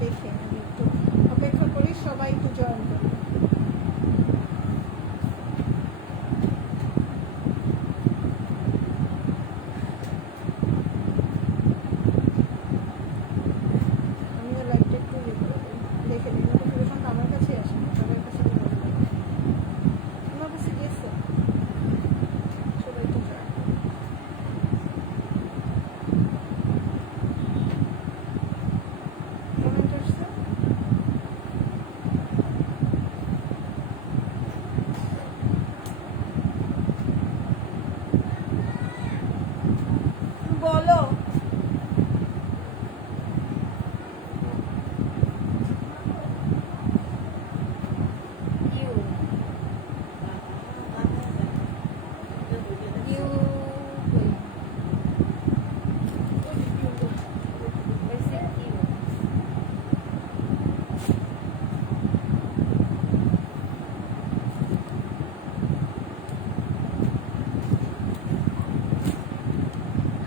দেখে আমি একটু অপেক্ষা করি, সবাই একটু জয়েন করবে। আমিও লাইভটা একটু দেখে নিই, নোটিফিকেশনটা আমার কাছে আসে না, সবার কাছে আমার কাছে গেছে। সবাই একটু জয়েন কমেন্ট আসছে। বলো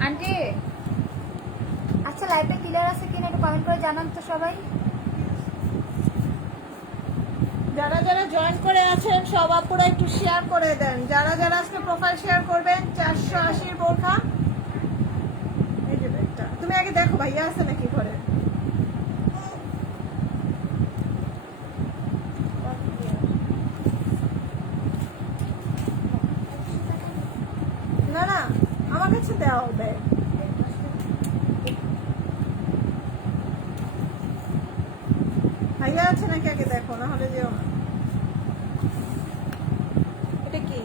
আন্টি, আচ্ছা লাইভটা ক্লিয়ার আছে কিনা একটু কমেন্ট করে জানান তো সবাই। যারা যারা জয়েন করে আছেন সব আপুরা একটু শেয়ার করে দেন। যারা যারা আজকে প্রোফাইল শেয়ার করবেন 480 বোরখা। এই যে ব্যাগটা তুমি আগে দেখো ভাইয়া আছে নাকি ঘরে। না না আমার কাছে দেওয়া হবে। ভাইয়া আছে নাকি আগে দেখো, না হলে যেও না। এটা কি?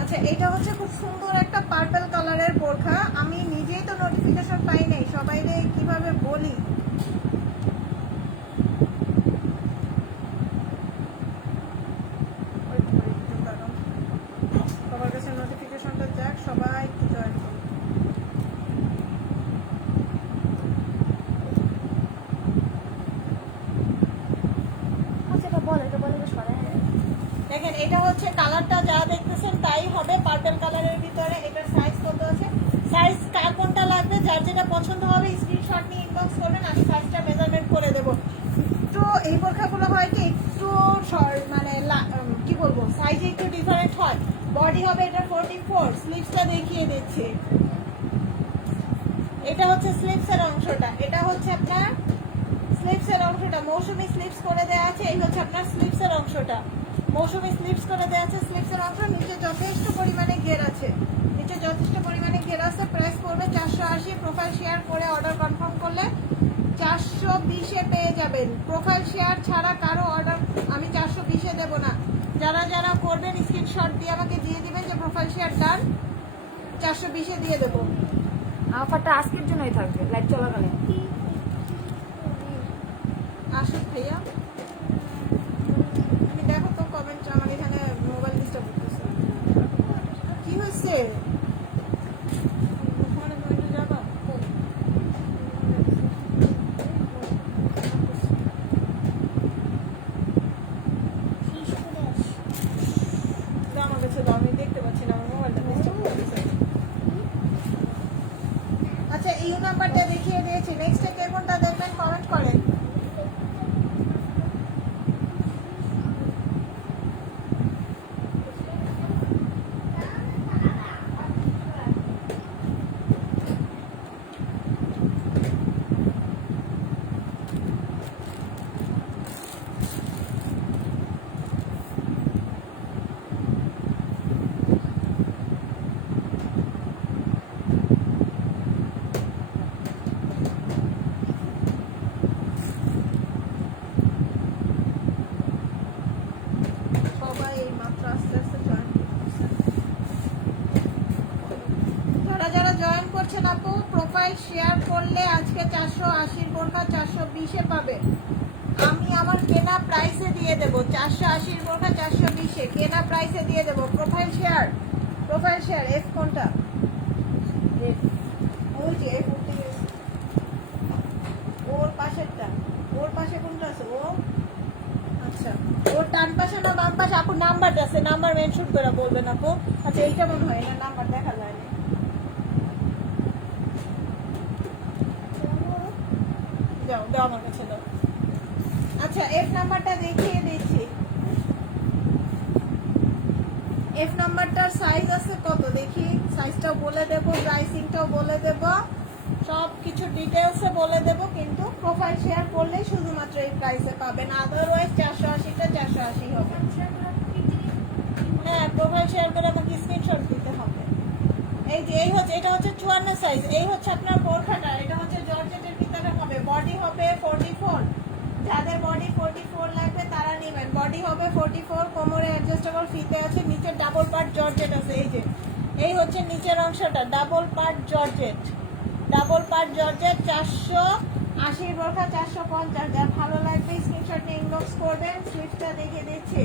আচ্ছা এটা হচ্ছে খুব সুন্দর একটা পার্পল কালারের বোরখা। আমি নিজেই তো নোটিফিকেশন পাই নাই, সবাইরে কিভাবে বলি। সবার কাছে নোটিফিকেশনটা যাক, সবাই একটু জয়েন করুন। আচ্ছা এটা বলে এটা সরে। দেখেন এটা হচ্ছে কালারটা যা দেখতেছেন তাই হবে, পার্পল কালারের ভিতরে। এটার সাইজ কত আছে, সাইজ কার কোনটা লাগবে যার যেটা পছন্দ হবে স্ক্রিনশট নিয়ে ইনবক্স করবেন, আমি সাইজটা মেজারমেন্ট করে দেবো। তো এই বোরখাগুলো হয় কি একটু মানে কি বলবো সাইজে একটু ডিফারেন্ট হয়। বডি হবে এটা 44, স্লিভসটা দেখিয়ে দিচ্ছি। এটা হচ্ছে স্লিভসের অংশটা, এটা হচ্ছে আপনার স্লিভসের অংশটা, মৌসুমি স্লিভস করে দেওয়া আছে। এই হচ্ছে আপনার স্লিভসের অংশটা, মৌসুমি স্লিভস করে দেওয়া আছে। স্লিভসের অংশ নিচে যথেষ্ট পরিমাণে ঘের আছে, নিচে যথেষ্ট পরিমাণে ঘের আছে। প্রাইস পড়বে 480। প্রোফাইল শেয়ার করে অর্ডার কনফার্ম করলে 420-এ পেয়ে যাবেন। প্রোফাইল শেয়ার ছাড়া কারো অর্ডার আমি 420-এ দেবো না। যারা যারা করবেন স্ক্রিনশট দিয়ে আমাকে দিয়ে দিবেন যে প্রোফাইল শেয়ার ডান, 420-এ দিয়ে দেবো। অফারটা আজকের জন্যই থাকবে লাইভ চলাকালীন। আসুন ভাইয়া, তুমি দেখো তো কমেন্ট, আমার এখানে মোবাইল ডিস্টার্ব করতেছে। কি হয়েছে? ওখানে তুমি একটু যাবা? দাও আমার কাছে দাও, আমি দেখতে পাচ্ছি না, আমার মোবাইলটা ডিস্টার্ব করতেছে। আচ্ছা এই নাম্বারটা দেখিয়ে দিয়েছি, নেক্সটে কে কোনটা দেখবেন কমেন্ট করেন। সবাই এই মাত্র আস্তে আস্তে জয়েন করতেছে। যারা যারা জয়েন করছেন আপু প্রোফাইল শেয়ার করলে আজকে 480 বোরখা 420-এ পাবে। আমি আমার কেনা প্রাইসে দিয়ে দেবো 480 বোরখা 420-এ কেনা প্রাইসে দিয়ে দেবো। Profile share, profile share F কোনটা? ওই যে এফ উঠে গেছে, ওর পাশেরটা, ওর পাশে কোনটা আছে ও? আচ্ছা ওর ডান পাশে না বাম পাশে? আপু নাম্বারটা আছে, নাম্বার মেনশন করে বলবেন আপু। আচ্ছা এইটা মনে হয় না, নাম্বার দেখা যায় না। যাও দাও আমার কাছে দাও। আচ্ছা এফ নাম্বারটা দেখিয়ে দিচ্ছি। এফ নাম্বারটার সাইজ আছে কত দেখি, সাইজটাও বলে দেবো, প্রাইসিংটাও বলে দেবো, সব কিছু ডিটেলসে বলে দেবো, কিন্তু প্রোফাইল শেয়ার করলেই শুধুমাত্র এই প্রাইসে পাবেন, আদারওয়াইজ 480টা 480 হবে। হ্যাঁ প্রোফাইল শেয়ার করে আমাকে স্ক্রিনশট দিতে হবে। এই যে এই হচ্ছে, এটা হচ্ছে 54 সাইজ, এই হচ্ছে আপনার বোরখাটা, এটা হচ্ছে জর্জেটের ভিতরে হবে, বডি হবে 44, যাদের বডি 44 লাগবে তারা নেবেন, বডি হবে 44, কোমরে অ্যাডজাস্টেবল ফিতে আছে, নিচে ডাবল পার্ট জর্জেট আছে। এই যে এই হচ্ছে নিচের অংশটা double part georgette, double part georgette 480 বোরখা 450, যার ভালো লাগবে স্ক্রিনশট নিয়ে ইনবক্স করবেন। স্লিভসটা দেখে দিচ্ছি,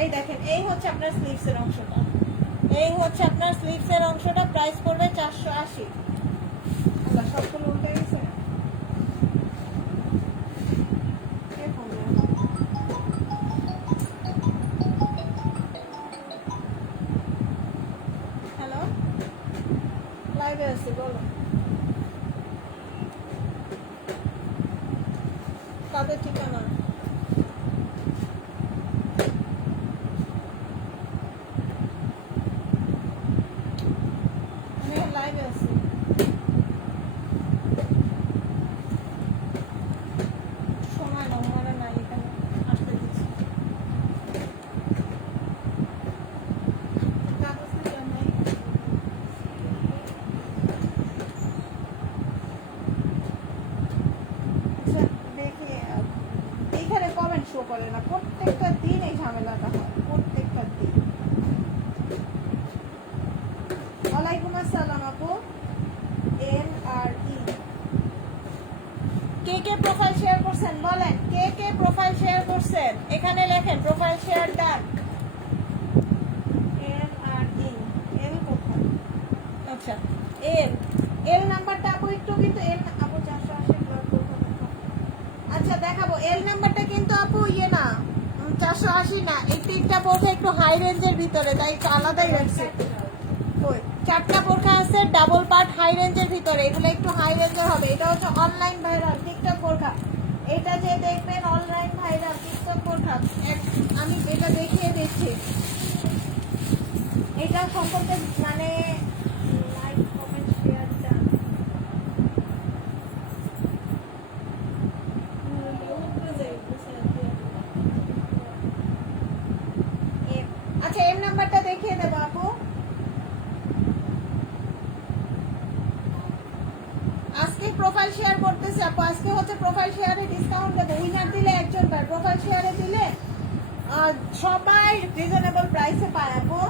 এই দেখেন এই হচ্ছে আপনার স্লিভসের অংশটা, এই হচ্ছে আপনার স্লিভসের অংশটা, প্রাইস পড়বে 480। আল্লাহ সবগুলো উল্টে গেছে। হ্যালো লাইভে আছি বলো, কাদের ঠিকানা? আমি লাইভে আছি। সময় না মানে নাই, এখানে আসতে দিচ্ছি। কাগজ নিয়ে নাই। আচ্ছা দেখি, এইখানে কমেন্ট শো করে না, প্রত্যেকটা দিন এই ঝামেলাটা হয়, প্রত্যেকটা দিন। ওয়ালাইকুম আসসালাম আপু। এম আর ই কে কে প্রোফাইল শেয়ার করছেন বলেন, কে কে প্রোফাইল শেয়ার করছেন, এখানে লেখেন profile share done. M R ই এল কোথায়? আচ্ছা এল, এল নাম্বারটা আপু একটু, কিন্তু এল আপু 480 ব্লক করতে। আচ্ছা দেখাবো, এল নাম্বারটা কিন্তু আপু ইয়ে না 480 না, এই তিনটা বোরখা একটু হাই রেঞ্জের ভিতরে, তাই একটু আলাদাই রাখছে। ওই চারটা বোরখা আছে ডাবল পার্ট হাই রেঞ্জের ভিতরে, এগুলো একটু হাই রেঞ্জের হবে। এটা হচ্ছে অনলাইন ভাইরাল টিকটক বোরখা, এটা যে দেখবেন অনলাইন ভাইরাল টিকটক বোরখা। আমি এটা দেখিয়ে দিচ্ছি, এটা সম্পর্কে মানে লাইক কমেন্ট শেয়ার ডান। আচ্ছা এম নাম্বারটা দেখিয়ে দেবো আপু। আজকে প্রোফাইল শেয়ার করতেছে আপু, আজকে হচ্ছে প্রোফাইল শেয়ারে ডিসকাউন্ট দেবো, উইনার দিলে একজন পায়, প্রোফাইল শেয়ারে দিলে সবাই রিজনেবল প্রাইসে পায় আপু।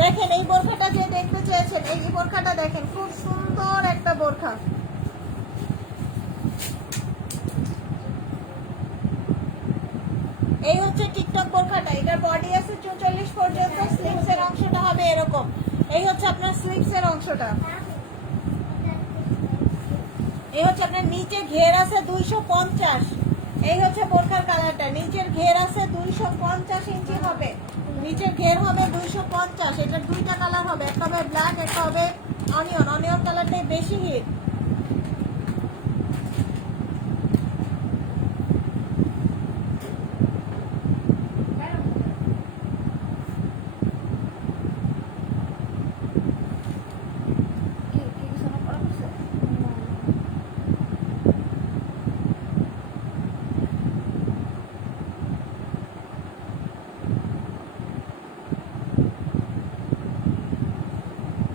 দেখেন এই বোরখাটা যে দেখতে চেয়েছেন, এই বোরখাটা দেখেন, খুব সুন্দর একটা বোরখা। এই হচ্ছে টিকটক বোরখাটা, এটার বডি আছে 44 পর্যন্ত, স্লিভসের অংশটা হবে এরকম। এই হচ্ছে আপনার স্লিভসের অংশটা, এই হচ্ছে আপনার নিচে ঘের আছে 250। এই হচ্ছে বোরখার কালারটা, নিচের ঘের আছে 250 ইঞ্চি হবে, নিচের ঘের হবে 250। এটার দুইটা কালার হবে, একটা হবে ব্ল্যাক, একটা হবে অনিয়ন, অনিয়ন কালারটাই বেশি হিট।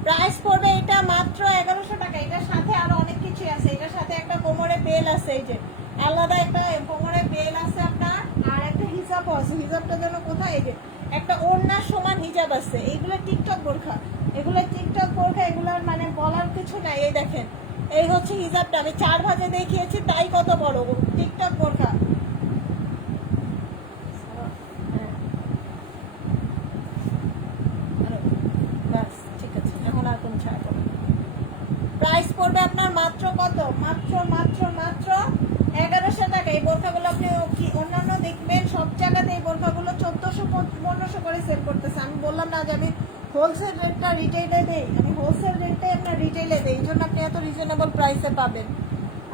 প্রাইস পড়বে এটা মাত্র 1100 টাকা। এটার সাথে আরো অনেক কিছু আছে, এটার সাথে একটা কোমরে বেল আছে, এই যে আলাদা একটা কোমরে বেল আছে আপনার, আর একটা হিজাব আছে, হিজাবটা যেন কোথায়, এই যে একটা ওড়নার সমান হিজাব আছে। এইগুলো টিকটক বোরখা, এগুলো টিকটক বোরখা, এগুলোর মানে বলার কিছু নাই। এই দেখেন এই হচ্ছে হিজাবটা, আমি 4 ভাজে দেখিয়েছি, তাই কত বড় টিকটক বোরখা। প্রাইস পড়বে আপনার মাত্র কত, মাত্র মাত্র মাত্র 1100 টাকা। এই বোরখাগুলো আপনি কি অন্যান্য দেখবেন সব জায়গাতে এই বোরখাগুলো 1400-1500 করে সেল করতেছে। আমি বললাম না যে আমি হোলসেল রেটটা রিটেইলে দেই, আমি হোলসেল রেটে রিজনেবল প্রাইসে পাবেন।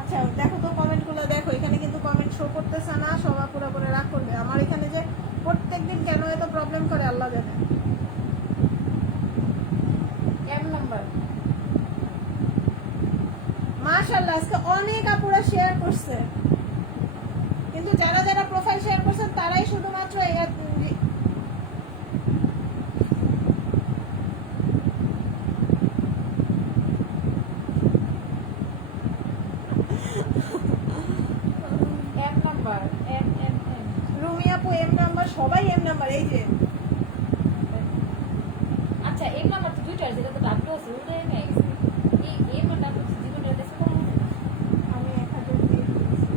আচ্ছা দেখো তো কমেন্টগুলো দেখো, এখানে কিন্তু কমেন্ট শো করতেছে না, সবাই পুরো করে রাগ করবে। আমার এখানে যে প্রত্যেকদিন কেন এত প্রবলেম করে আল্লাহ জানে। এক নাম্বার মাশাআল্লাহ আজকে অনেক আপুরা শেয়ার করছে, কিন্তু যারা যারা প্রোফাইল শেয়ার করছেন তারাই শুধুমাত্র এক number M M M Rumi আপু এম নাম্বার, সবাই এম নাম্বার। এই যে আচ্ছা এক নাম্বার তো দুইটা যেটা তো ডাব্লিউ আছে ওটা এম এ গেছে এই এম আর ডাব্লিউ জীবনটা দেখো তো আমি 1000 দিয়ে দিয়েছি।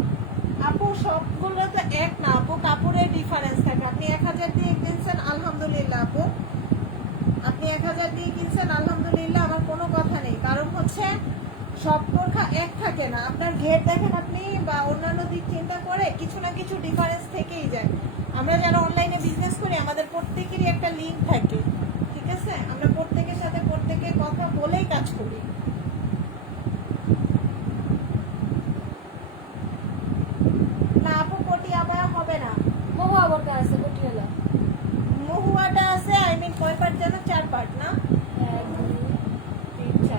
আপু সবগুলো তো এক না আপু, কাপড়ের ডিফারেন্স থাকে। আপনি 1000 দিয়ে কিনছেন আলহামদুলিল্লাহ আপু, আপনি 1000 দিয়ে কিনছেন আলহামদুলিল্লাহ, আমার কোনো কথা নেই। কারণ হচ্ছে সব বোরখা এক থাকে না, আপনার ঘের দেখেন আপনি বা অন্যান্য দিক চিন্তা করে কিছু না কিছু ডিফারেন্স থেকেই যায়। আমরা যারা অনলাইনে বিজনেস করি আমাদের প্রত্যেকেরই একটা লিঙ্ক থাকে, ঠিক আছে? আমরা প্রত্যেকের সাথে প্রত্যেকের কথা বলেই কাজ করি। না আপু কোটি আবার হবে না, মহুয়া বর্কা আছে কোটি হলো মহুয়াটা আছে, আই মিন কয় পার্ট যেন, 4 পার্ট না?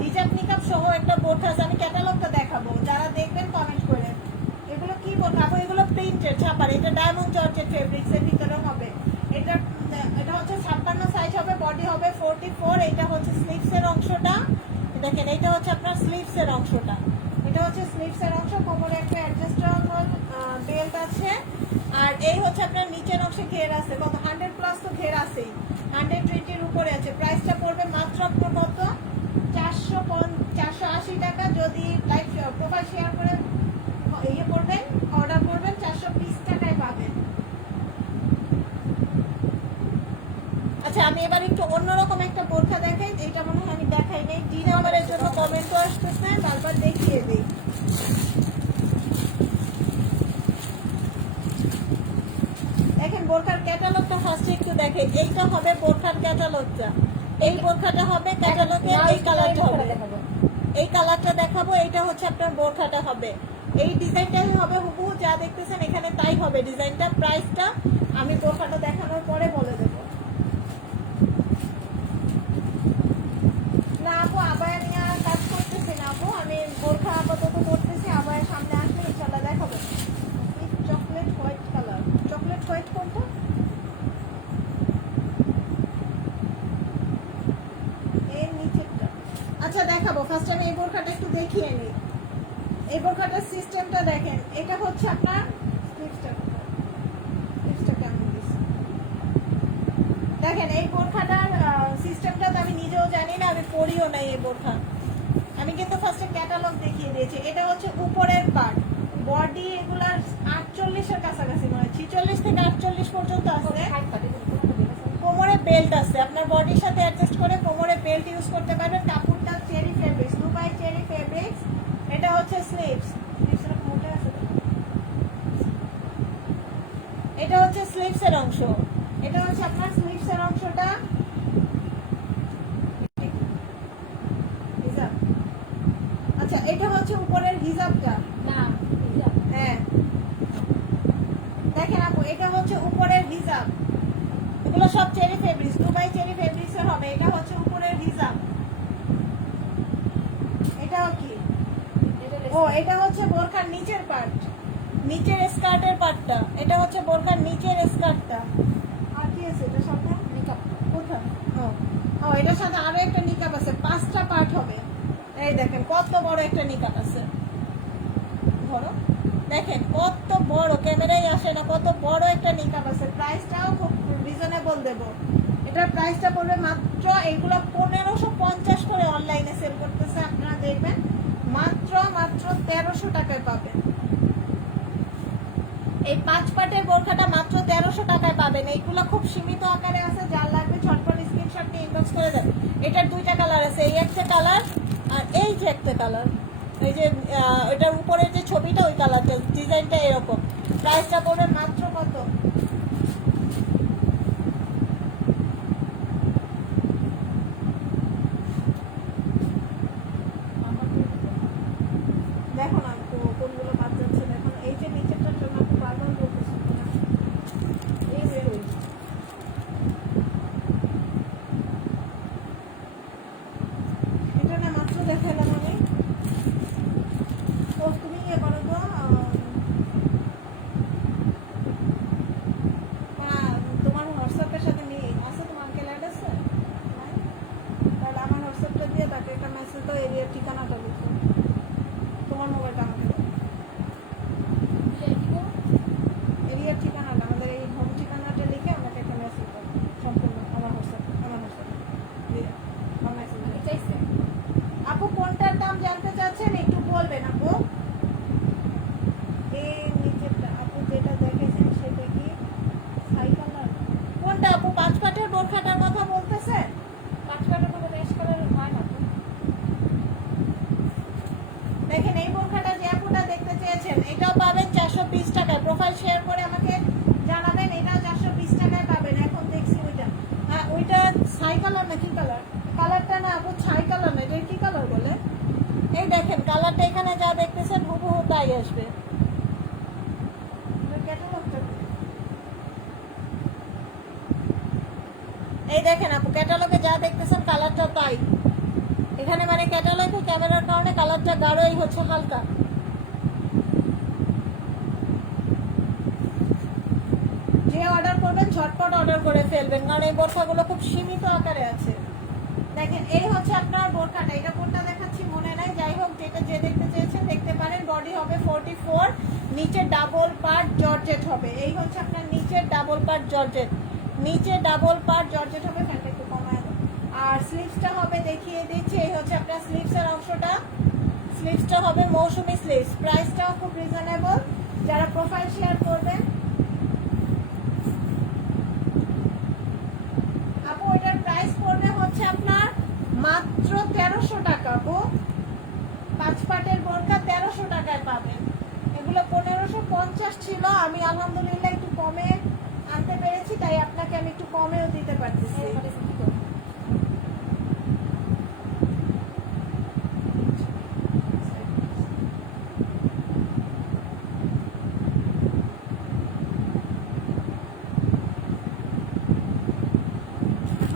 হিজাব নিকাব সহ একটা বোরখা আছে, আমি ক্যাটালগটা দেখাবো, যারা দেখবেন কমেন্ট করেন। এগুলো কি বোরখা আপু? এগুলো প্রিন্টেড ছাপার, এটা ডায়মন্ড জর্জেট ফেব্রিক্স এর ভিতরে হবে। এটা এটা হচ্ছে 56 সাইজ হবে, বডি হবে 44। এটা হচ্ছে স্লিভস এর অংশটা, দেখেন এটা হচ্ছে আপনার স্লিভস এর অংশটা, এটা হচ্ছে স্লিভস এর অংশ। কোমরে একটা অ্যাডজাস্টেবল বেল্ট আছে, আর এই হচ্ছে আপনার নিচের অংশে ঘের আছে। কত 100 প্লাস তো ঘের আছেই, 120 এর উপরে আছে। প্রাইসটা পড়বে মাত্র আপনার কত 480 টাকা। যদি লাইভ প্রোফাইল শেয়ার করে ইয়ে করবেন, অর্ডার করবেন, 420 টাকায় পাবেন। আচ্ছা আমি এবার একটু অন্যরকম একটা বোরখা দেখাই, এইটা মনে হয় আমি দেখাই নাই। টি নাম্বারের জন্য কমেন্টও আসতেছে, তারপর দেখিয়ে দিই। দেখেন বোরখার ক্যাটালগটা ফার্স্টে একটু দেখেন, এইটা হবে বোরখার ক্যাটালগটা। এই বোরখাটা হবে ক্যাটালগের, এই কালারটা হবে, এই কালারটা দেখাবো। এইটা হচ্ছে আপনার বোরখাটা হবে, এই ডিজাইনটাই হবে হুবহু যা দেখতেছেন এখানে তাই হবে ডিজাইনটা। প্রাইসটা আমি বোরখাটা দেখানোর পরে বলে দেব। না আপু আবায়া নিয়ে কাজ করতেছি না আপু, আমি বোরখা আপাতত করতেছি, আবায়া সামনে আসলে ইনশাআল্লাহ দেখাবো। Chocolate white colour, chocolate white কোনটা? এর নিচেরটা। আচ্ছা দেখাবো, ফার্স্ট আমি এই বোরখাটা একটু দেখিয়ে নিই। এই বোরখাটার সিস্টেমটা দেখেন, এটা হচ্ছে আপনার স্লিভসটা কেমন দিছে দেখেন। এই বোরখাটার সিস্টেমটা তো আমি নিজেও জানি না, আমি পড়িও নাই এই বোরখা। আমি কিন্তু ফার্স্টে ক্যাটালগ দেখিয়ে দিয়েছি। এটা হচ্ছে উপরের পার্ট, বডি এগুলার 48-এর কাছাকাছি, মানে 46 থেকে 48 পর্যন্ত আছে। কোমরে বেল্ট আছে, আপনার বডির সাথে অ্যাডজাস্ট করে কোমরে বেল্ট ইউজ করতে পারবেন। কাপড়টা cherry fabrics, Dubai cherry fabrics. এটা হচ্ছে স্লিভস, মোটা আছে। এটা হচ্ছে স্লিভস এর অংশ, এটা হচ্ছে আপনার স্লিভস এর অংশটা। হিজাব, আচ্ছা এটা হচ্ছে উপরের হিজাবটা। না হ্যাঁ দেখেন আপু, এটা হচ্ছে উপরের হিজাব। এগুলো সব cherry fabrics, Dubai cherry fabrics এর হবে। এটা হচ্ছে উপরের হিজাব। এটাও কি? ও এটা হচ্ছে বোরখার নিচের পার্ট, নিচের স্কার্টের পার্টটা। এটা হচ্ছে বোরখার নিচের স্কার্টটা। আর কি আছে এটা সাথে? নিকাব। কোথায়? ও এটার সাথে আরো একটা নিকাব আছে, 5টা পার্ট হবে। এই দেখেন কত বড় একটা নিকাব আছে, ধরো দেখেন কত বড়, ক্যামেরায় আসে না, কত বড় একটা নিকাব আছে। প্রাইসটাও খুব রিজনেবল দেব। এটার প্রাইসটা পড়বে মাত্র, এগুলো 1550 করে অনলাইনে সেল করতেছে, আপনারা দেখবেন মাত্র 1300 টাকায় পাবেন। এই 5 পার্টের বোরখাটা মাত্র 1300 টাকায় পাবেন। এইগুলো খুব সীমিত আকারে আছে, যার লাগবে ঝটপট স্ক্রিনশট নিয়ে ইনবক্স করে দেন। এটার 2টা কালার আছে, এই একটা কালার আর এই যে একটা কালার। এই যে এটার উপরের যে ছবিটা ওই কালারটা, ডিজাইনটা এরকম। প্রাইসটা পড়বে মাত্র কত? দেখো না কোনগুলো বাদ যাচ্ছে, দেখো না। এই যে নিচেরটার জন্য আপু বারবার বলতেছি না, এই যে এটা না মাত্র দেখালাম আমি। ও তুমি ইয়ে করো তো, তোমার হোয়াটসঅ্যাপের সাথে আছে, তোমার আঙ্কেল অ্যাড আছে নাই? তাহলে আমার হোয়াটসঅ্যাপটা দিয়ে তাকে একটা মেসেজ দাও, এরিয়ার ঠিকানাটা লিখো, তোমার মোবাইলটা আমাকে দাও। এরিয়ার ঠিকানাটা, আমাদের এই হোম ঠিকানাটা লিখে আমাকে একটা মেসেজ দাও, সম্পূর্ণ আমার হোয়াটসঅ্যাপে দিয়ে আমার মেসেজ চাইছে। আপু কোনটার দাম জানতে চাচ্ছেন একটু বলবেন আপু। এই নিচেরটা আপু যেটা দেখেছেন সেটা কি ছাই কালার? কোনটা আপু? 5 পাটের বোরখাটার কথা বলতেছেন? 5 কাটার মতো রেশ কালার হয় না তো। দেখেন এই বোরখাটা যে আপুটা দেখতে চেয়েছেন এটাও পাবেন 420 টাকায়। প্রোফাইল শেয়ার করে আমাকে জানাবেন, এটাও 420 টাকায় পাবেন। এখন দেখছি ওইটা, হ্যাঁ ওইটা ছাই কালার না কি কালার? কালারটা না আপু ছাই কালার না, এটা কি কালার বলে? এই দেখেন কালারটা এখানে যা দেখতেছেন হুবহু তাই আসবে। এই দেখেন আপু ক্যাটালগে যা দেখতেছেন কালারটা তাই। এখানে মানে ক্যাটালগে ক্যামেরার কারণে কালারটা গাঢ়, এই হচ্ছে হালকা। যে অর্ডার করবেন ঝটপট অর্ডার করে ফেলবেন, কারণ এই বোরখাগুলো খুব সীমিত আকারে আছে। দেখেন এই হচ্ছে আপনার বোরখাটা, এটা কোনটা দেখাচ্ছি মনে নাই, যাই হোক যেটা যে দেখতে চেয়েছেন দেখতে পারেন। বডি হবে 44, নিচে ডাবল পার্ট জর্জেট হবে। এই হচ্ছে আপনার নিচের ডাবল পার্ট জর্জেট, নিচে ডাবল পার্ট জর্জেট হবে। ফ্যানটা একটু কমায় দাও। আর স্লিভসটা হবে দেখিয়ে দিচ্ছি, এই হচ্ছে আপনার স্লিভসের অংশটা। স্লিভসটা হবে মৌসুমি স্লিভস, প্রাইসটাও খুব রিজনেবল। যারা প্রোফাইল শেয়ার করবেন আপু এটার প্রাইস পড়বে হচ্ছে আপনার মাত্র 1300 টাকা। আপু 5 পাটের বোরখা 1300 টাকায় পাবেন। এগুলো 1550 ছিল, আমি আলহামদুলিল্লাহ একটু কমে আনতে পেরেছি, তাই আপনাকে আমি একটু কমেও দিতে পারতেছি।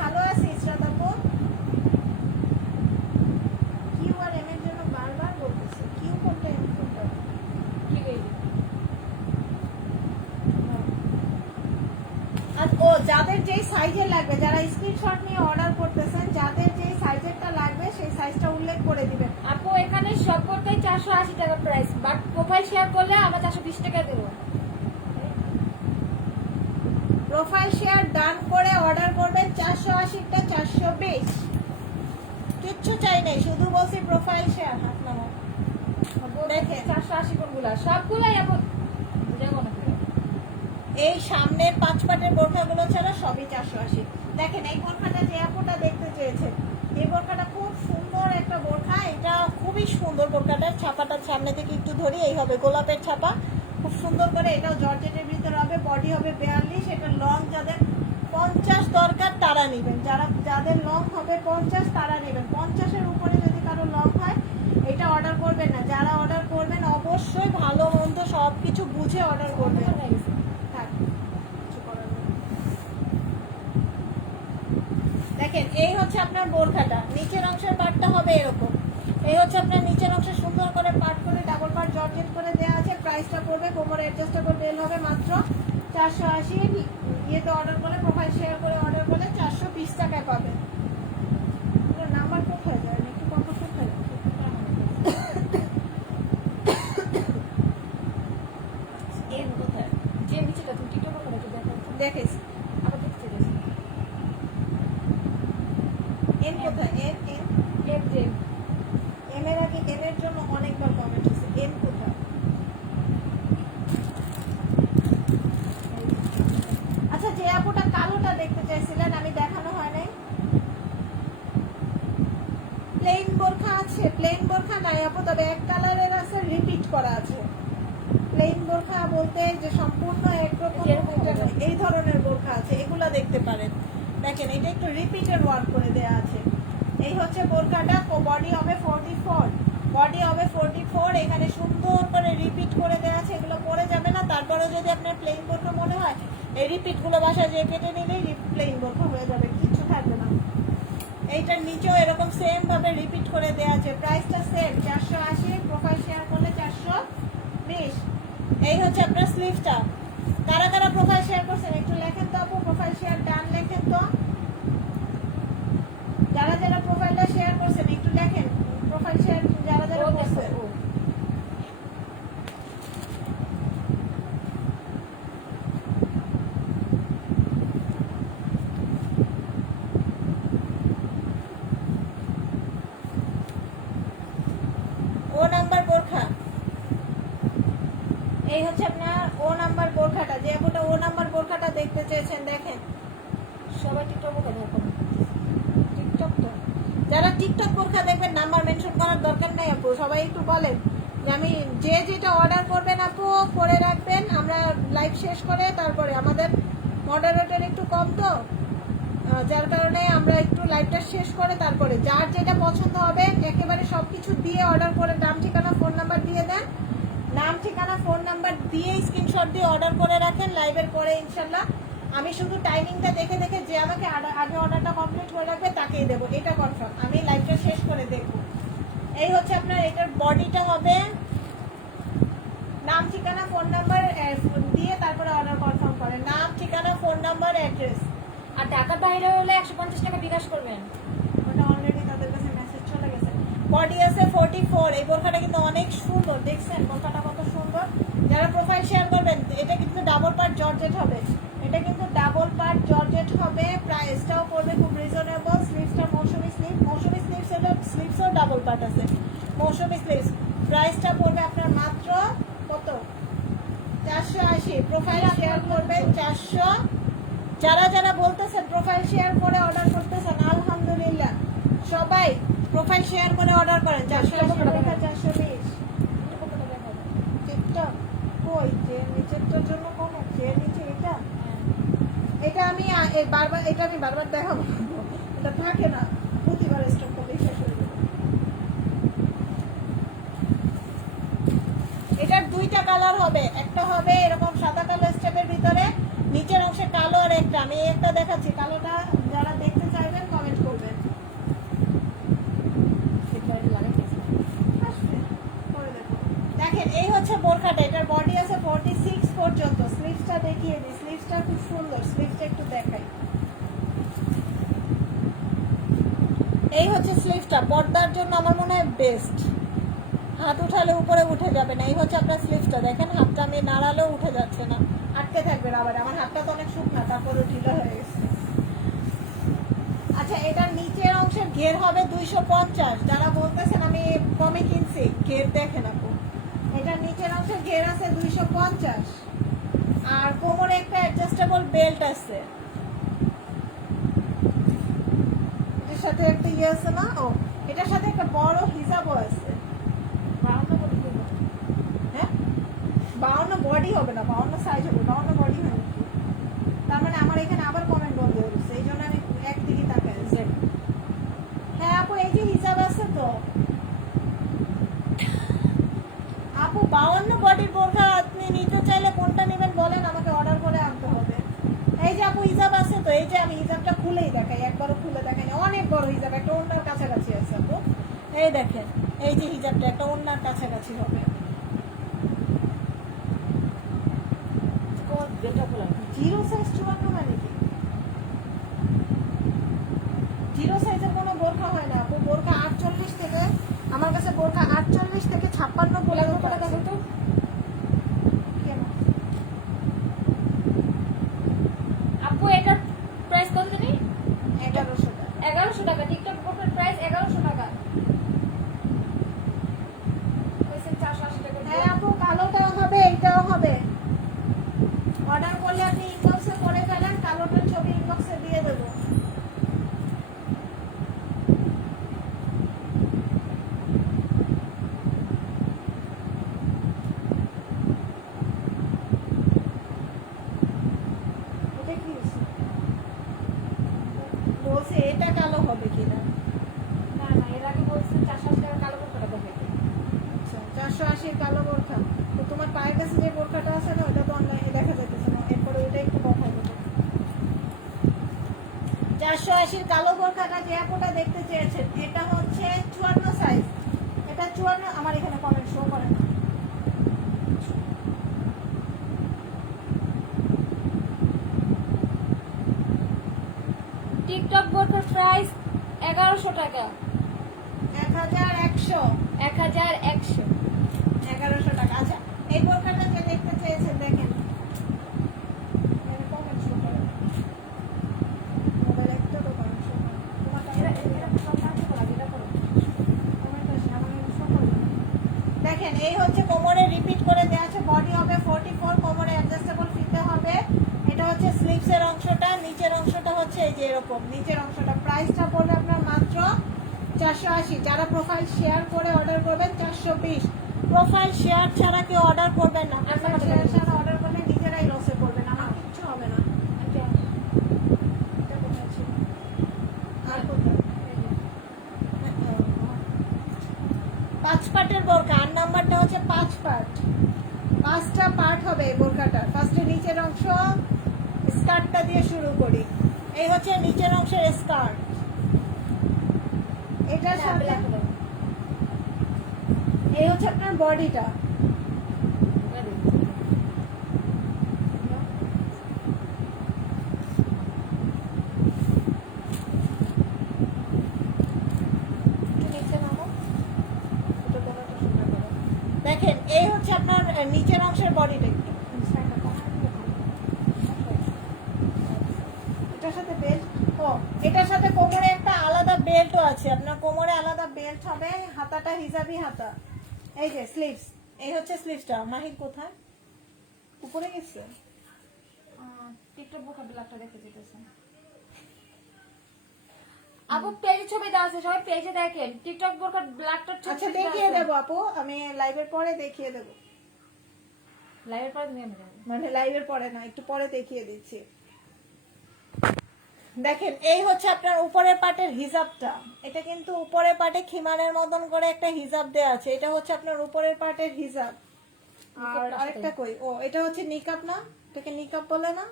ভালো আছি ইসরাত আপু। কিউ আর এম এর জন্য বারবার বলতেছে, কিউ কোনটা এম কোনটা? কি গেই আর ও যাদের যেই সাইজের লাগবে, যারা স্ক্রিনশট নিয়ে অর্ডার করতেছেন, যাদের যেই সাইজেরটা লাগবে সেই সাইজটা উল্লেখ করে দিবেন। আপু এখানে সব করতেই 480 টাকা প্রাইস, বাট প্রোফাইল শেয়ার করলে আমরা 420 টাকা দেবো। প্রোফাইল শেয়ার ডান করে অর্ডার করবেন 480টা 420, কিচ্ছু চাই নাই, শুধু বলছি প্রোফাইল শেয়ার। হাত নামাও। দেখেন 480 কোনগুলা, সবগুলাই আপু বুঝাবো না। এই সামনের 5 পাটের বোরখাগুলো ছাড়া সবই 480। দেখেন এই বোরখাটা যে আপুটা দেখতে চেয়েছে, এই বোরখাটা খুব সুন্দর একটা বোরখা, এটা খুবই সুন্দর। বোরখাটার ছাপাটার সামনে থেকে একটু ধরি, এই হবে গোলাপের ছাপা, খুব সুন্দর করে। এটাও জর্জেটের ভিতরে হবে, বডি হবে 42। এটা লং যাদের 50 দরকার তারা নেবেন, যাদের লং হবে 50 তারা নেবেন। 50-এর উপরে যদি কারো লং হয় এটা অর্ডার করবেন না। যারা অর্ডার করবেন অবশ্যই ভালো মন্দ সব কিছু বুঝে অর্ডার করবেন। থাক, কিছু করার নেই। দেখেন এই হচ্ছে আপনার বোরখাটা, নিচের অংশের পাটটা হবে এরকম। এই হচ্ছে আপনার নিচের অংশে সুন্দর করে পাট করে ডাবল পাট জর্জেট করে দেওয়া আছে। প্রাইসটা পড়বে কোমর অ্যাডজাস্টেবল বেল হবে মাত্র 480। ইয়েতে অর্ডার করলে, প্রোফাইল শেয়ার করে অর্ডার করলে 420 টাকায় পাবেন। নাম্বার কোথায় যায়, একটু কত কোথায় যায়? এর কোথায় যে নিচেটা তুমি টিকটক করে একটু দেখো। দেখেছি, আবার দেখতে চাইছি। এর কোথায়? এর এর এর যে এম এর আগে এম এর জন্য অনেকবার কমেন্ট হয়েছে, এম কোথায়? আচ্ছা যে আপুটা কালোটা দেখতে চাইছিলেন আমি দেখানো হয় নাই। প্লেন বোরখা আছে, প্লেন বোরখা নাই আপু, তবে এক কালারের আছে, রিপিট করা আছে। প্লেন বোরখা বলতে যে সম্পূর্ণ একরকম এই ধরনের বোরখা আছে, এগুলা দেখতে পারেন। দেখেন এটা একটু রিপিটেড ওয়ার্ক করে দেয়া আছে। এই হচ্ছে বোরখাটা, বডি হবে 44, বডি হবে 44, এখানে সুন্দর করে রিপিট করে দেওয়া আছে, এগুলো পরে যাবে না। তারপরে যদি আপনার প্লেন বোরখা মনে হয়, এই রিপিটগুলো বাসায় যে কেটে নিলেই প্লেন বোরখা হয়ে যাবে, কিচ্ছু থাকবে না। এইটার নিচেও এরকম সেম ভাবে রিপিট করে দেওয়া আছে, প্রাইসটা সেম 480, প্রোফাইল শেয়ার করলে 420। এই হচ্ছে আপনার স্লিভটা। কারা কারা প্রোফাইল শেয়ার করছেন একটু লেখেন তো আপু, প্রোফাইল শেয়ার ডান লেখেন তো। যারা যারা প্রোফাইলটা শেয়ার করছেন একটু লেখেন, প্রোফাইল শেয়ার যারা যারা করছেন। ও নাম্বার বোরখা, এই হচ্ছে আপনার ও নাম্বার বোরখাটা। যে আপুটা ও নাম্বার বোরখাটা দেখতে চেয়েছেন দেখেন, সবাই টিকটক করে দেখো। টিকটক তো যারা টিকটক বোরখা দেখবেন নাম্বার মেনশন করার দরকার নেই আপু, সবাই একটু বলেন যে আমি যে যেটা অর্ডার করবেন আপু করে রাখবেন, আমরা লাইভ শেষ করে তারপরে আমাদের মডারেটর একটু কম তো, যার কারণে আমরা একটু লাইভটা শেষ করে তারপরে যার যেটা পছন্দ হবে একেবারে সবকিছু দিয়ে অর্ডার করে নাম ঠিকানা ফোন নাম্বার দিয়ে দেন, নাম ঠিকানা ফোন নাম্বার দিয়ে স্ক্রিনশট দিয়ে অর্ডার করে রাখেন। লাইভের পরে ইনশাল্লাহ আমি শুধু টাইমিংটা দেখে দেখে যে আমাকে আগে অর্ডারটা কমপ্লিট করে রাখবে তাকেই দেবো, এটা কনফার্ম। আমি লাইভটা শেষ করে দেখবো। এই হচ্ছে আপনার এটার বডিটা হবে, নাম ঠিকানা ফোন নাম্বার দিয়ে তারপরে অর্ডার কনফার্ম করেন, নাম ঠিকানা ফোন নাম্বার অ্যাড্রেস। আর ঢাকার বাইরে হলে 150 টাকা বিকাশ করবেন। ওটা অলরেডি তাদের কাছে মেসেজ চলে গেছে। বডি আছে 44, এই বোরখাটা কিন্তু অনেক সুন্দর, দেখছেন বোরখাটা কত সুন্দর। যারা প্রোফাইল শেয়ার করবেন, এটা কিন্তু ডাবল পার্ট জর্জেট হবে, এটা কিন্তু ডাবল পার্ট জর্জেট হবে। প্রাইসটাও পড়বে খুব রিজনেবল। স্লিভসটা মৌসুমি স্লিভ, মৌসুমি স্লিভস হলো, স্লিভসও ডাবল পার্ট আছে মৌসুমি স্লিভস। প্রাইসটা পড়বে আপনার মাত্র কত, 480। প্রোফাইল শেয়ার করবেন 400। যারা যারা বলতেছেন প্রোফাইল শেয়ার করে অর্ডার করতেছেন, আলহামদুলিল্লাহ সবাই প্রোফাইল শেয়ার করে অর্ডার করেন। 420 টিকটক কই, যে নিচেরটার জন্য কোন যে নিচে এটা, এটা আমি বারবার, এটা আমি বারবার দেখাবো, এটা থাকে না, প্রতিবার স্টক করলে শেষ হয়ে যাবে। এটার দুইটা কালার হবে, একটা হবে এরকম সাদা কালো স্টেপের ভিতরে, নিচের অংশে কালো, আর একটা আমি একটা দেখাচ্ছি, কালোটা যারা দেখতে চাইবেন কমেন্ট করবেন। দেখেন এই হচ্ছে বোরখাটা, এটার বডি আছে 46 পর্যন্ত। স্লিভসটা দেখিয়ে দিই, স্লিভসটা খুব সুন্দর, স্লিভসটা একটু দেখাই। এই হচ্ছে স্লিভসটা, পর্দার জন্য আমার মনে হয় বেস্ট, হাত উঠালে উপরে উঠে যাবে না। এই হচ্ছে আপনার স্লিভসটা, দেখেন হাতটা আমি নাড়ালেও উঠে যাচ্ছে না, আটকে থাকবে না। আবার আমার হাতটা তো অনেক শুকনা, তারপরে ঢিলা হয়ে গেছে। আচ্ছা, এটার নিচের অংশের ঘের হবে 250। যারা বলতেছেন আমি কমে কিনছি, ঘের দেখেন আপু, এটার নিচের অংশের ঘের আছে 250, আর কোমরে একটা অ্যাডজাস্টেবল বেল্ট আছে, এটার সাথে একটা ইয়ে আছে না, ও এটার সাথে একটা বড় হিজাবও আছে। 52 বডি হবে না, 52 সাইজ হবে, 52 বডি হয় নাকি? তার মানে আমার এখানে আবার কমেন্ট বন্ধ হয়ে গেছে, এই জন্য আমি একদিকে তাকাই। হ্যাঁ আপু, এই যে হিসাব আছে তো আপু, 52 বডির বোরখা আপনি নিতে চাইলে কোনটা নেবেন বলেন, আমাকে অর্ডার করে আনতে হবে। এই যে আপু হিসাব আছে তো, এই যে আমি হিসাবটা খুলেই দেখাই, একবারও খুলে দেখাই না, অনেক বড় হিসাব, একটা ওড়নার কাছাকাছি আছে আপু। এই দেখেন, এই যে হিসাবটা একটা ওড়নার কাছাকাছি হবে। জিরো সাইজ 54 মানে কি? জিরো সাইজের কোনো বোরখা হয় না আপু, বোরখা 48 থেকে, আমার কাছে বোরখা 48 থেকে 56 পর্যন্ত আছে। আপু এটার প্রাইস কত জানি? 1100 টাকা। 1100 টাকা। টিকটক বোরখার প্রাইস 1100 টাকা। কইছে 480 টাকা। হ্যাঁ আপু, কালোটাও হবে, এইটাও হবে। অর্ডার করলে আপনি ইনবক্সে করে ফেলেন, কালোটার ছবি ইনবক্সে দিয়ে দেবো। বোরখা, তো তোমার পায়ের কাছে যে বোরখাটা আছে না ওটা তো অনলাইনে দেখা যাইতেছে না, এরপরে ওইটা একটু দেখাই দেবো। 480 কালো বোরখাটা যে আপুটা দেখতে চেয়েছেন, এটা হচ্ছে 54 সাইজ। এটা 54, আমার এখানে কমেন্ট শো করে না। টিকটক বোরকার প্রাইস 1100 টাকা। 1100 1100 1100 টাকা। আচ্ছা, এই বোরখাটা যে দেখতে চেয়েছেন দেখেন, এখানে comment show করে না। মোবাইলে একটা তো comment show করে না। তোমারটা comment আসে, আমার এখানে show করে না। দেখেন, এই হচ্ছে কোমরে রিপিট করে দেওয়া আছে, বডি হবে 44, কোমরে অ্যাডজাস্টেবল ফিতে হবে। এটা হচ্ছে স্লিভসের অংশটা, নিচের অংশটা হচ্ছে এই যে এরকম, নিচের অংশটা। প্রাইসটা পড়বে আপনার মাত্র 480। যারা প্রোফাইল শেয়ার করে অর্ডার করবেন 420। প্রোফাইল শেয়ার ছাড়া কেউ অর্ডার করবেন না, প্রোফাইল শেয়ার ছাড়া অর্ডার করলে নিজেরাই লসে পড়বেন, আমার কিচ্ছু হবে না। এটা কোথায় ছিল? আর কোথায়? এই যে। 5 পার্টের বোরকা, আর নাম্বারটা হচ্ছে 5 পার্ট। 5টা পার্ট হবে এই বোরকাটা। ফার্স্টে নিচের অংশ, স্কার্টটা দিয়ে শুরু করি। এই হচ্ছে নিচের অংশের স্কার্ট। এটার সাথে এই হচ্ছে আপনার বডিটা। দেখেন, এই হচ্ছে আপনার নিচের অংশের বডিটা। এটার সাথে বেল্ট, ও এটার সাথে কোমরে একটা আলাদা বেল্টও আছে। আপনার কোমরে আলাদা বেল্ট হবে, হাতাটা হিজাবি হাতা। এই যে স্লিভস, এই হচ্ছে স্লিভসটা। মাহির কোথায়? উপরে গেছে। টিকটক বোরকা ব্ল্যাকটা দেখে যেতেছে। আপু পেজে ছবি দেওয়া আছে, সবাই পেজে দেখেন। টিকটক বোরকার ব্ল্যাকটার ছবি আচ্ছা, দেখিয়ে দেবো আপু, আমি লাইভের পরে দেখিয়ে দেবো। লাইভের পরে তুমি আমি যাবো। মানে লাইভের পরে না, একটু পরে দেখিয়ে দিচ্ছি। দেখেন, এই হচ্ছে আপনার উপরের পাটের হিজাবটা। এটা কিন্তু উপরের পাটে খিমানের মতন করে একটা হিজাব দেওয়া আছে। এটা হচ্ছে আপনার উপরের পাটের হিজাব। আর আরেকটা কই, ও এটা হচ্ছে নিকাব না? এটাকে নিকাব বলে না?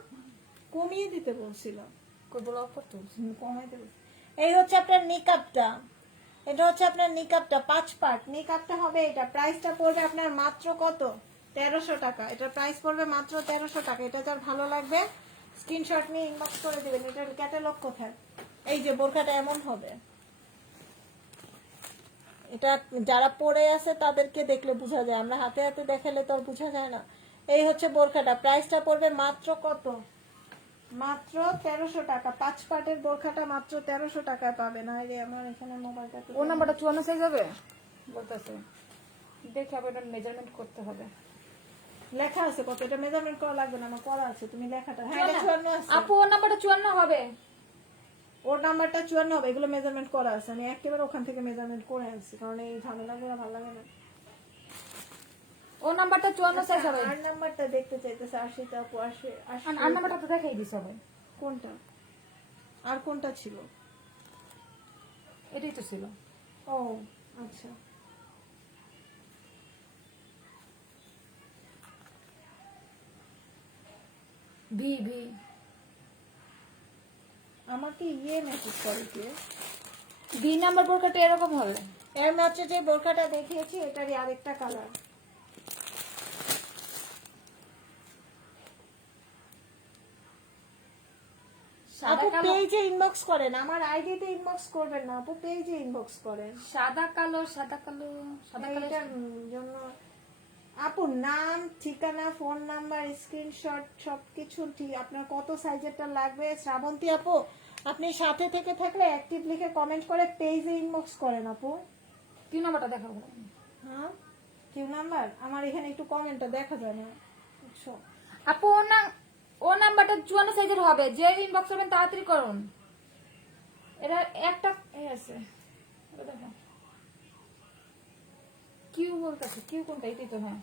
কমিয়ে দিতে বলছিল, কমাইতে বলছিল। এই হচ্ছে আপনার নিকাবটা। এটা হচ্ছে আপনার নিকাবটা, 5 পার্ট নিকাবটা হবে। এটা প্রাইসটা পড়বে আপনার মাত্র কত? 1300 টাকা। এটার প্রাইস পড়বে মাত্র 1300 টাকা। এটা যার ভালো লাগবে স্ক্রিনশট নিয়ে ইনবক্স করে দিবেন। এটার ক্যাটালগ কোথায়? এই যে বোরখাটা এমন হবে। এটা যারা পরে আছে তাদেরকে দেখলে বোঝা যায়, আমরা হাতে হাতে দেখালে তো আর বোঝা যায় না। এই হচ্ছে বোরখাটা, প্রাইসটা পড়বে মাত্র কত? মাত্র 1300 টাকা। 5 পার্টের বোরখাটা মাত্র 1300 টাকায় পাবেন। আরে আমার এখানে মোবাইলটা, ও নাম্বারটা 54 সাইজ হবে বলতেছে। দেখে আবার এটা মেজারমেন্ট করতে হবে। লেখা আছে কত? এটা মেজারমেন্ট করা লাগবে না, আমার করা আছে। তুমি লেখাটা, হ্যাঁ এটা 54 আছে। আপু ওর নাম্বারটা 54 হবে। ওর নাম্বারটা 54 হবে। এগুলো মেজারমেন্ট করা আছে, আমি একেবারে ওখান থেকে মেজারমেন্ট করে আনছি, কারণ এই ঝামেলাগুলো ভালো লাগে না। ওর নাম্বারটা 54 সাইজ হবে। আর নাম্বারটা দেখতে চাইতেছে 80 টা, 80 আর নাম্বারটা তো দেখাই দিছ সবাই। কোনটা? আর কোনটা ছিল? এটাই তো ছিল। ও আচ্ছা, ভি ভি আমাকে ইয়ে মেসেজ করে কে? ভি নাম্বার বোরকাটা এরকম হবে। এর মাত্র যে বোরখাটা দেখিয়েছি এটারই আরেকটা কালার। আপু পেজে ইনবক্স করেন, আমার আইডিতে ইনবক্স করবেন না আপু, পেজে ইনবক্স করেন। সাদা কালো সাদা কালো সাদা কালো। এটার জন্য আপু নাম, ঠিকানা, ফোন নাম্বার, স্ক্রিনশট সবকিছু ঠিক। আপনার কত সাইজেরটা লাগবে? শ্রাবন্তী আপু, আপনি সাথে থেকে থাকলে অ্যাক্টিভ লিখে কমেন্ট করে পেজে ইনবক্স করেন আপু। কি নাম্বারটা দেখাবো? হ্যাঁ, কিউ নাম্বার আমার এখানে একটু কমেন্টটা দেখা যায় না, বুঝছো? আপু ও নাম্বারটা 54 সাইজের হবে। যে ইনবক্স করবেন তাড়াতাড়ি করুন। এটা একটা এই আছে, এটা দেখো কিউ বলতেছে। কিউ কোনটা? এটাই তো। হ্যাঁ,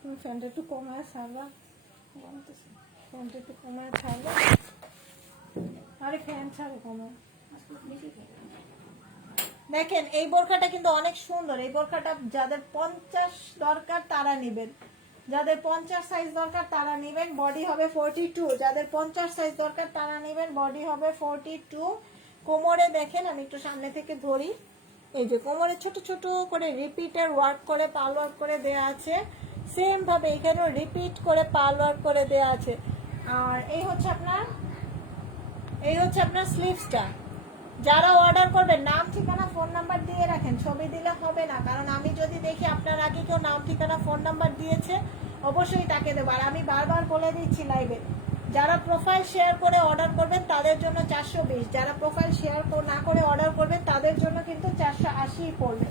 তুমি ফ্যানটা একটু কমায় ছাড়বা, ফ্যানটা একটু কমায় ছাড়বা। আরে ফ্যান ছাড়ো, কমায়। দেখেন এই বোরখাটা কিন্তু অনেক সুন্দর। এই বোরখাটা যাদের 50 দরকার তারা নেবেন, যাদের 50 সাইজ দরকার তারা নেবেন। বডি হবে 42, যাদের 50 সাইজ দরকার তারা নেবেন। বডি হবে 42। কোমরে দেখেন, আমি একটু সামনে থেকে ধরি, এই যে কোমরে ছোট ছোট করে রিপিটের ওয়ার্ক করে পাল ওয়ার্ক করে দেয়া আছে। সেম ভাবে এখানেও রিপিট করে পাল ওয়ার্ক করে দেয়া আছে। আর এই হচ্ছে আপনার স্লিভসটা। যারা অর্ডার করবেন নাম ঠিকানা ফোন নাম্বার দিয়ে রাখেন, ছবি দিলে হবে না, কারণ আমি যদি দেখি আপনার আগে কেউ নাম ঠিকানা ফোন নাম্বার দিয়েছে অবশ্যই তাকে দেবো। আর আমি বারবার বলে দিচ্ছি লাইভে, যারা প্রোফাইল শেয়ার করে অর্ডার করবেন তাদের জন্য 420, যারা প্রোফাইল শেয়ার না করে অর্ডার করবেন তাদের জন্য কিন্তু 480 পড়বে।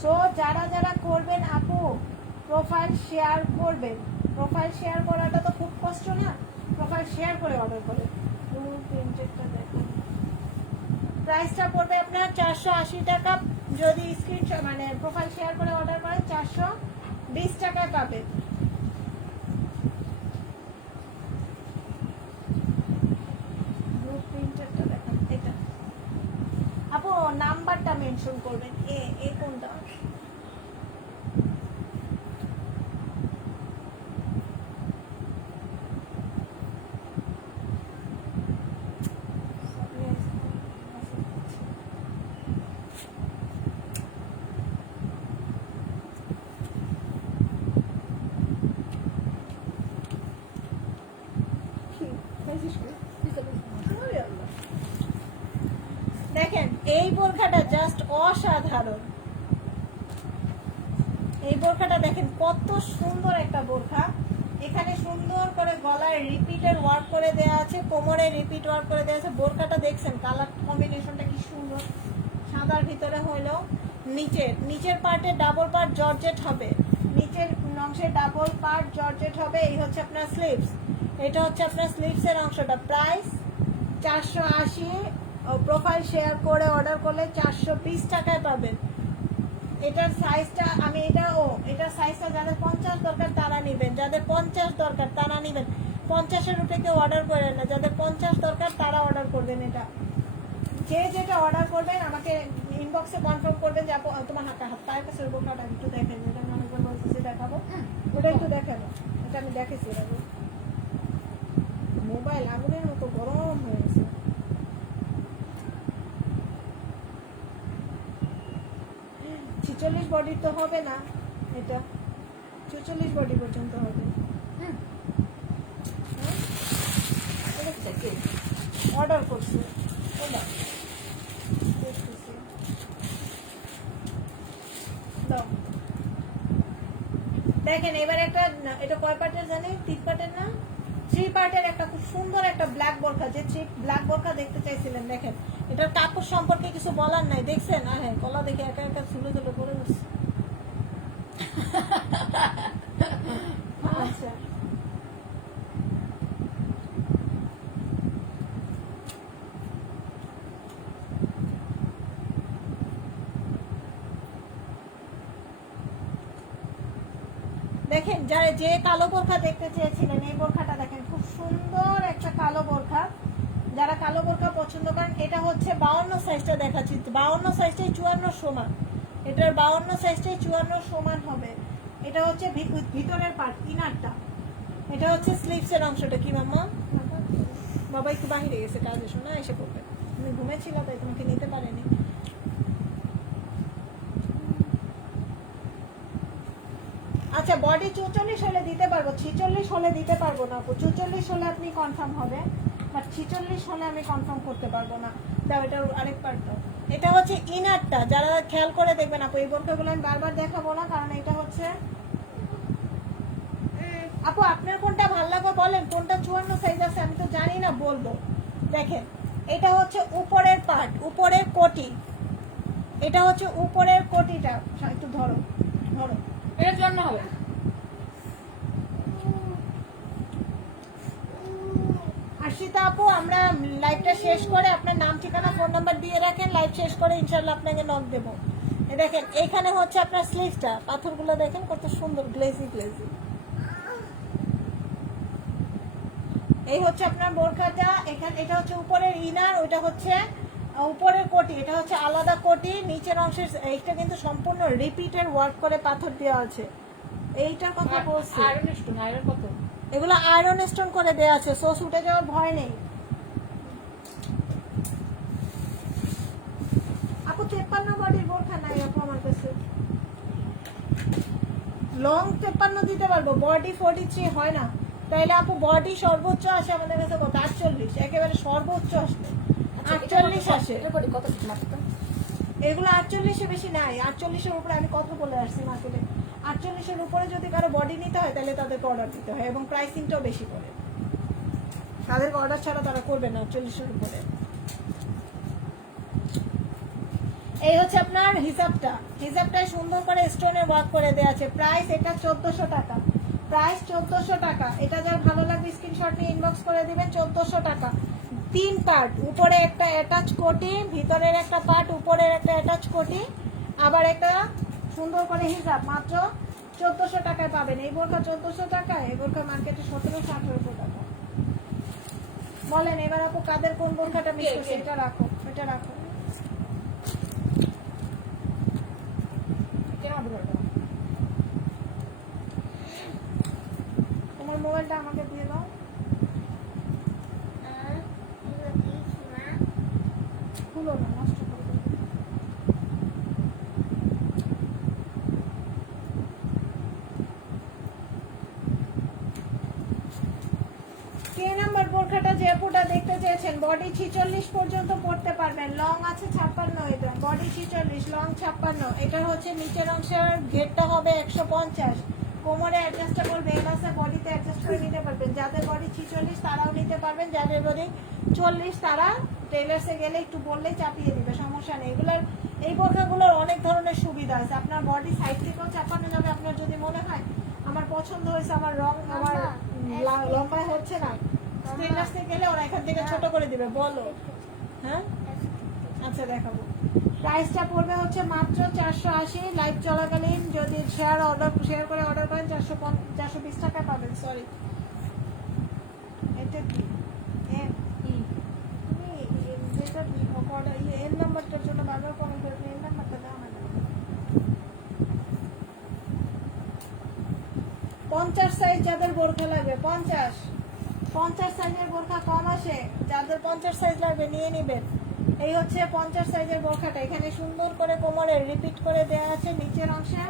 সো যারা যারা করবেন আপু প্রোফাইল শেয়ার করবেন। প্রোফাইল শেয়ার করাটা তো খুব কষ্ট না, প্রোফাইল শেয়ার করে অর্ডার করবেন। প্রাইসটা পড়বে আপনার 480 টাকা। যদি স্ক্রিনশট মানে প্রোফাইল শেয়ার করে অর্ডার করেন 420 টাকায় পাবেন। এটা আপু নাম্বারটা মেনশন করবেন। এ কোনটা? দেখেন এই বোরখাটা জাস্ট অসাধারণ। এই বোরখাটা দেখেন কত সুন্দর একটা বোরখা। এখানে সুন্দর করে গলায় রিপিটের ওয়ার্ক করে দেয়া আছে, কোমরে রিপিট ওয়ার্ক করে দেয়া আছে। বোরখাটা দেখছেন কালার কম্বিনেশনটা কি সুন্দর, সাদার ভিতরে হইলো। নিচের পার্টে ডাবল পার্ট জর্জেট হবে, নিচের অংশে ডাবল পার্ট জর্জেট হবে। এই হচ্ছে আপনার স্লিভস, এটা হচ্ছে আপনার স্লিভসের অংশটা। প্রাইস 480, প্রোফাইল শেয়ার করে অর্ডার করলে 420 টাকায় পাবেন। এটার সাইজটা আমি এটার সাইজটা যাদের 50 দরকার তারা নেবেন, যাদের 50 দরকার তারা নেবেন। 50-এর উপরে কেউ অর্ডার করেন না, যাদের 50 দরকার তারা অর্ডার করবেন। এটা যে যেটা অর্ডার করবেন আমাকে ইনবক্সে কনফার্ম করবেন যে তোমার পায়ের কাছে বোরখাটা একটু দেখেন, যেটা আমি অনেকবার বলতেছি দেখাবো, ওটা একটু দেখাবো। এটা আমি দেখেছি, মোবাইল আগুনের মতো গরম হয়েছে। 46 বডি তো হবে না, এটা 44 বডি পর্যন্ত হবে। অর্ডার করছে দেখেন। এবার এটা কয় পার্টের জানি? 3 পার্টের না 3 পার্টের একটা খুব সুন্দর একটা ব্ল্যাক বোরখা, যে ব্ল্যাক বোরখা দেখতে চাইছিলেন। দেখেন এটার কাপড় সম্পর্কে কিছু বলার নাই, দেখছেন? আর হ্যাঁ কলা দেখে একা একা ঝুলে ঝুলে পড়ে বসছে। আচ্ছা দেখেন, যারা যে কালো বোরখা দেখতে চেয়েছিলেন এই বোরখাটা দেখেন, খুব সুন্দর একটা কালো বোরখা। যারা কালো বোরখা পছন্দ করেন, এটা হচ্ছে 52 সাইজটা দেখাচ্ছি। 52 সাইজটাই 54 সমান, এটার 52 সাইজটাই 54 সমান হবে। এটা হচ্ছে ভিতরের পার্ট, ইনারটা। এটা হচ্ছে স্লিভসের অংশটা। কি মাম্মা? বাবা একটু বাহিরে গেছে কাজে, শোনা এসে পড়বে। তুমি ঘুমেছিল তাই তোমাকে নিতে পারেনি। আচ্ছা বডি 44 হলে দিতে পারবো, 46 হলে দিতে পারবো না আপু। 44 হলে আপনি কনফার্ম হবে, বাট 46 হলে আমি কনফার্ম করতে পারবো না। দাও এটার আরেক পার্ট দাও। এটা হচ্ছে ইনারটা, যারা খেয়াল করে দেখবেন আপু। এই বোরখাগুলো আমি বারবার দেখাবো না, কারণ এটা হচ্ছে আপু আপনার কোনটা ভালো লাগবে বলেন, কোনটা 54 সাইজ আছে আমি তো জানি না, বলবো। দেখেন এটা হচ্ছে উপরের পার্ট, উপরের কোটি। এটা হচ্ছে উপরের কোটিটা, একটু ধরো ধরো, এর জন্য হবে। আশিতা আপু আমরা লাইভটা শেষ করে আপনার নাম ঠিকানা ফোন নাম্বার দিয়ে রাখেন, লাইভ শেষ করে ইনশাল্লাহ আপনাকে নক দেবো। দেখেন এইখানে হচ্ছে আপনার স্লিভসটা, পাথরগুলো দেখেন কত সুন্দর গ্লেজি গ্লেজি। এই হচ্ছে আপনার বোরখাটা। এখানে এটা হচ্ছে উপরের ইনার, ওইটা হচ্ছে উপরের কোটি এটা হচ্ছে আলাদা কোটি, নিচের অংশের এইটা কিন্তু সম্পূর্ণ রিপিটের ওয়ার্ক করে পাথর দেওয়া আছে। এইটার কথা বলছি, আয়রন স্টোন, আয়রন কত? এগুলো আয়রন স্টোন করে দেওয়া আছে, সো উঠে যাওয়ার ভয় নেই। আপু 53 বডির বোরখা নাই আপু আমার কাছে, লং 53 দিতে পারবো, বডি 43 হয় না। তাইলে আপু বডি সর্বোচ্চ আসে আমাদের কাছে কত? 48, একেবারে সর্বোচ্চ আসলে 48 আসে। এটা বডি কত মাত্র? এগুলো 48 বেশি নাই, 48 উপরে আমি কত বলে আসছি মার্কেটে। 48 উপরে যদি কারো বডি নিতে হয় তাহলে তাদেরকে অর্ডার দিতে হয়, এবং প্রাইসিংটাও বেশি পড়ে। তাদেরকে অর্ডার ছাড়া তারা করবে না 48 উপরে। এই হচ্ছে আপনার হিজাবটায় সুন্দর করে স্টোনের ওয়ার্ক করে দেওয়া আছে। প্রাইস এটা 1400 টাকা, প্রাইস 1400 টাকা। এটা যার ভালো লাগবে স্ক্রিনশট নিয়ে ইনবক্স করে দিবেন। 1400 টাকা, 3 পার্ট, উপরে একটা অ্যাটাচ কোটি, ভিতরের একটা পার্ট, উপরের একটা অ্যাটাচ কোটি, আবার একটা সুন্দর করে হিজাব, মাত্র 1400 টাকায় পাবেন। এই বোরখা 1400 টাকায়, এই বোরখা মার্কেটে 1700-1800 টাকা। বলেন এবার আপু কাদের কোন বোরখাটা মিস করছে? এটা রাখো, এটা রাখো। তোমার মোবাইলটা আমাকে দিয়ে দাও। খুলো না, নষ্ট করে দেবে। কে নাম্বার বোরখাটা যে আপুটা দেখতে চেয়েছেন, বডি 46 পর্যন্ত পড়তে পারবেন, লং আছে 56, এটা বডি 46, লং 56। এটা হচ্ছে নিচের অংশের ঘেরটা হবে 150, কোমরে অ্যাডজাস্টেবল বেল আছে, বডিতে অ্যাডজাস্ট করে নিতে পারবেন। যাদের বডি 46 তারাও নিতে পারবেন, যাদের বডি 40 তারা টেলার্সে গেলে একটু বললেই চাপিয়ে দিবে, সমস্যা নেই। এগুলোর এই বোরখাগুলোর অনেক ধরনের সুবিধা আছে, আপনার বডি সাইড থেকেও চাপানো যাবে। আপনার যদি মনে হয় আমার পছন্দ হয়েছে, আমার রং আমার লম্বায় হচ্ছে না, টেলার্সে গেলে ওরা এখান থেকে ছোট করে দিবে, বলো। হ্যাঁ আচ্ছা দেখাবো। প্রাইসটা পড়বে হচ্ছে মাত্র 480, লাইভ চলাকালীন যদি শেয়ার করে অর্ডার করেন 420 টাকা পাবেন। সরি, এটা কি যেটা এর নাম্বারটার জন্য বারবার কমেন্ট করবেন, এর নাম্বারটা দেওয়া হয় না। 50 সাইজ যাদের বোরখা লাগবে, 50 সাইজের বোরখা কম আসে, যাদের 50 সাইজ লাগবে নিয়ে নেবেন। এই হচ্ছে 50 সাইজের বোরখাটা, এখানে সুন্দর করে কোমরে রিপিট করে দেওয়া আছে। নিচের অংশে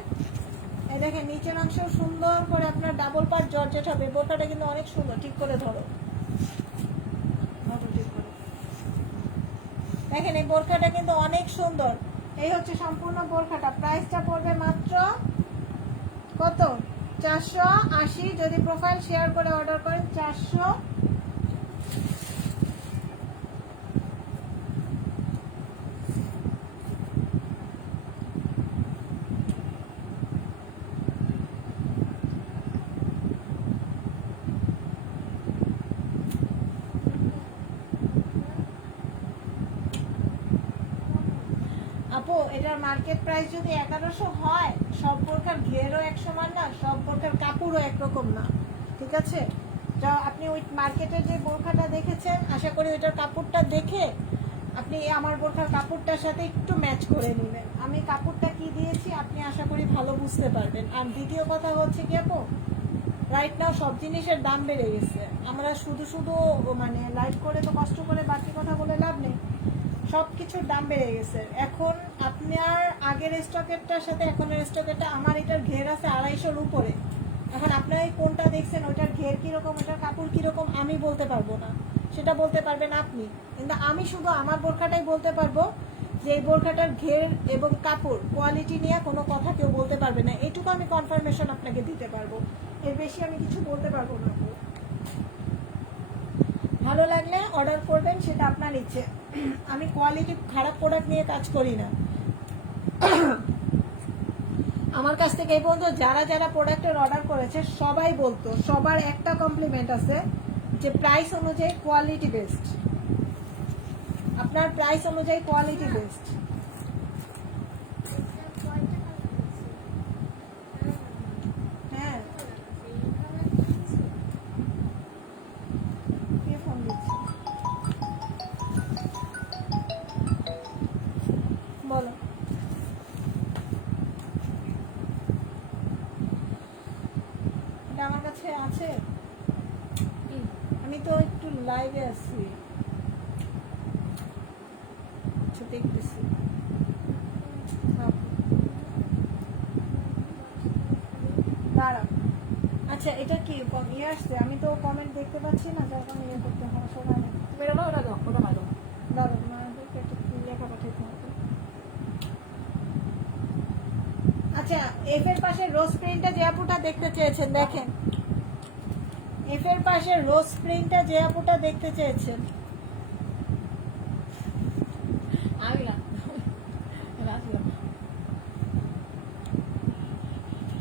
এই দেখেন, নিচের অংশ সুন্দর করে আপনার ডাবল পার্ট জর্জেট হবে। বোরখাটা কিন্তু অনেক সুন্দর, ঠিক করে ধরো, ঠিক করে দেখেন, এই বোরখাটা কিন্তু অনেক সুন্দর। এই হচ্ছে সম্পূর্ণ বোরখাটা। প্রাইসটা পড়বে মাত্র কত? 480, যদি প্রোফাইল শেয়ার করে অর্ডার করেন 400। আপু এটার মার্কেট প্রাইস যদি 1100 হয়, সব বোরখার ঘেরও এক সমান না, সব বোরখার কাপড়ও একরকম না, ঠিক আছে? যা আপনি ওই মার্কেটে যে বোরখাটা দেখেছেন, আশা করি ওইটার কাপড়টা দেখে আপনি আমার বোরখার কাপড়টার সাথে একটু ম্যাচ করে নেবেন। আমি কাপড়টা কি দিয়েছি আপনি আশা করি ভালো বুঝতে পারবেন। আর দ্বিতীয় কথা হচ্ছে কি আপু, রাইট নাও সব জিনিসের দাম বেড়ে গেছে। আমরা শুধু মানে লাইভ করে তো কষ্ট করে বাকি কথা বলে লাভ নেই, সব কিছুর দাম বেড়ে গেছে। এখন আপনার আগের স্টকেরটার সাথে এখনের স্টকেরটা, আমার এটার ঘের আছে 250-র উপরে। এখন আপনারা কোনটা দেখছেন, ওইটার ঘের কিরকম, ওইটার কাপড় কিরকম আমি বলতে পারবো না, সেটা বলতে পারবেন আপনি। কিন্তু আমি শুধু আমার বোরখাটাই বলতে পারবো যে এই বোরখাটার ঘের এবং কাপড় কোয়ালিটি নিয়ে কোনো কথা কেউ বলতে পারবে না, এইটুকু আমি কনফার্মেশন আপনাকে দিতে পারবো, এর বেশি আমি কিছু বলতে পারবো না। ভালো লাগলে অর্ডার করবেন, সেটা আপনার ইচ্ছে। আমি কোয়ালিটি খারাপ প্রোডাক্ট নিয়ে কাজ করি না। আমার কাছ থেকে এই পর্যন্ত যারা যারা প্রোডাক্টের অর্ডার করেছে সবাই বলতো, সবার একটা কমপ্লিমেন্ট আছে যে প্রাইস অনুযায়ী কোয়ালিটি বেস্ট, আপনার প্রাইস অনুযায়ী কোয়ালিটি বেস্ট। হ্যাঁ, কে ফোন দিচ্ছে? কাছে আছে? কি? আমি তো একটু লাইভে আছি। আচ্ছা দেখতেছি। দাঁড়াও। আচ্ছা এটা কি ইয়ে আসছে? আমি তো কমেন্ট দেখতে পাচ্ছি না, যার কারণে ইয়ে করতে হবে সবাই। তুমি এটা দাও, ওটা দাও, ওটা মারো। দাঁড়াও, আমাদেরকে একটা লেখা পাঠাতে হবে। আচ্ছা এফ এর পাশে রোজ প্রিন্টটা যে আপুটা দেখতে চেয়েছেন দেখেন, এফ এর পাশে রোজ প্রিন্টটা যে আপুটা দেখতে চেয়েছেন আমি না, রাখলাম।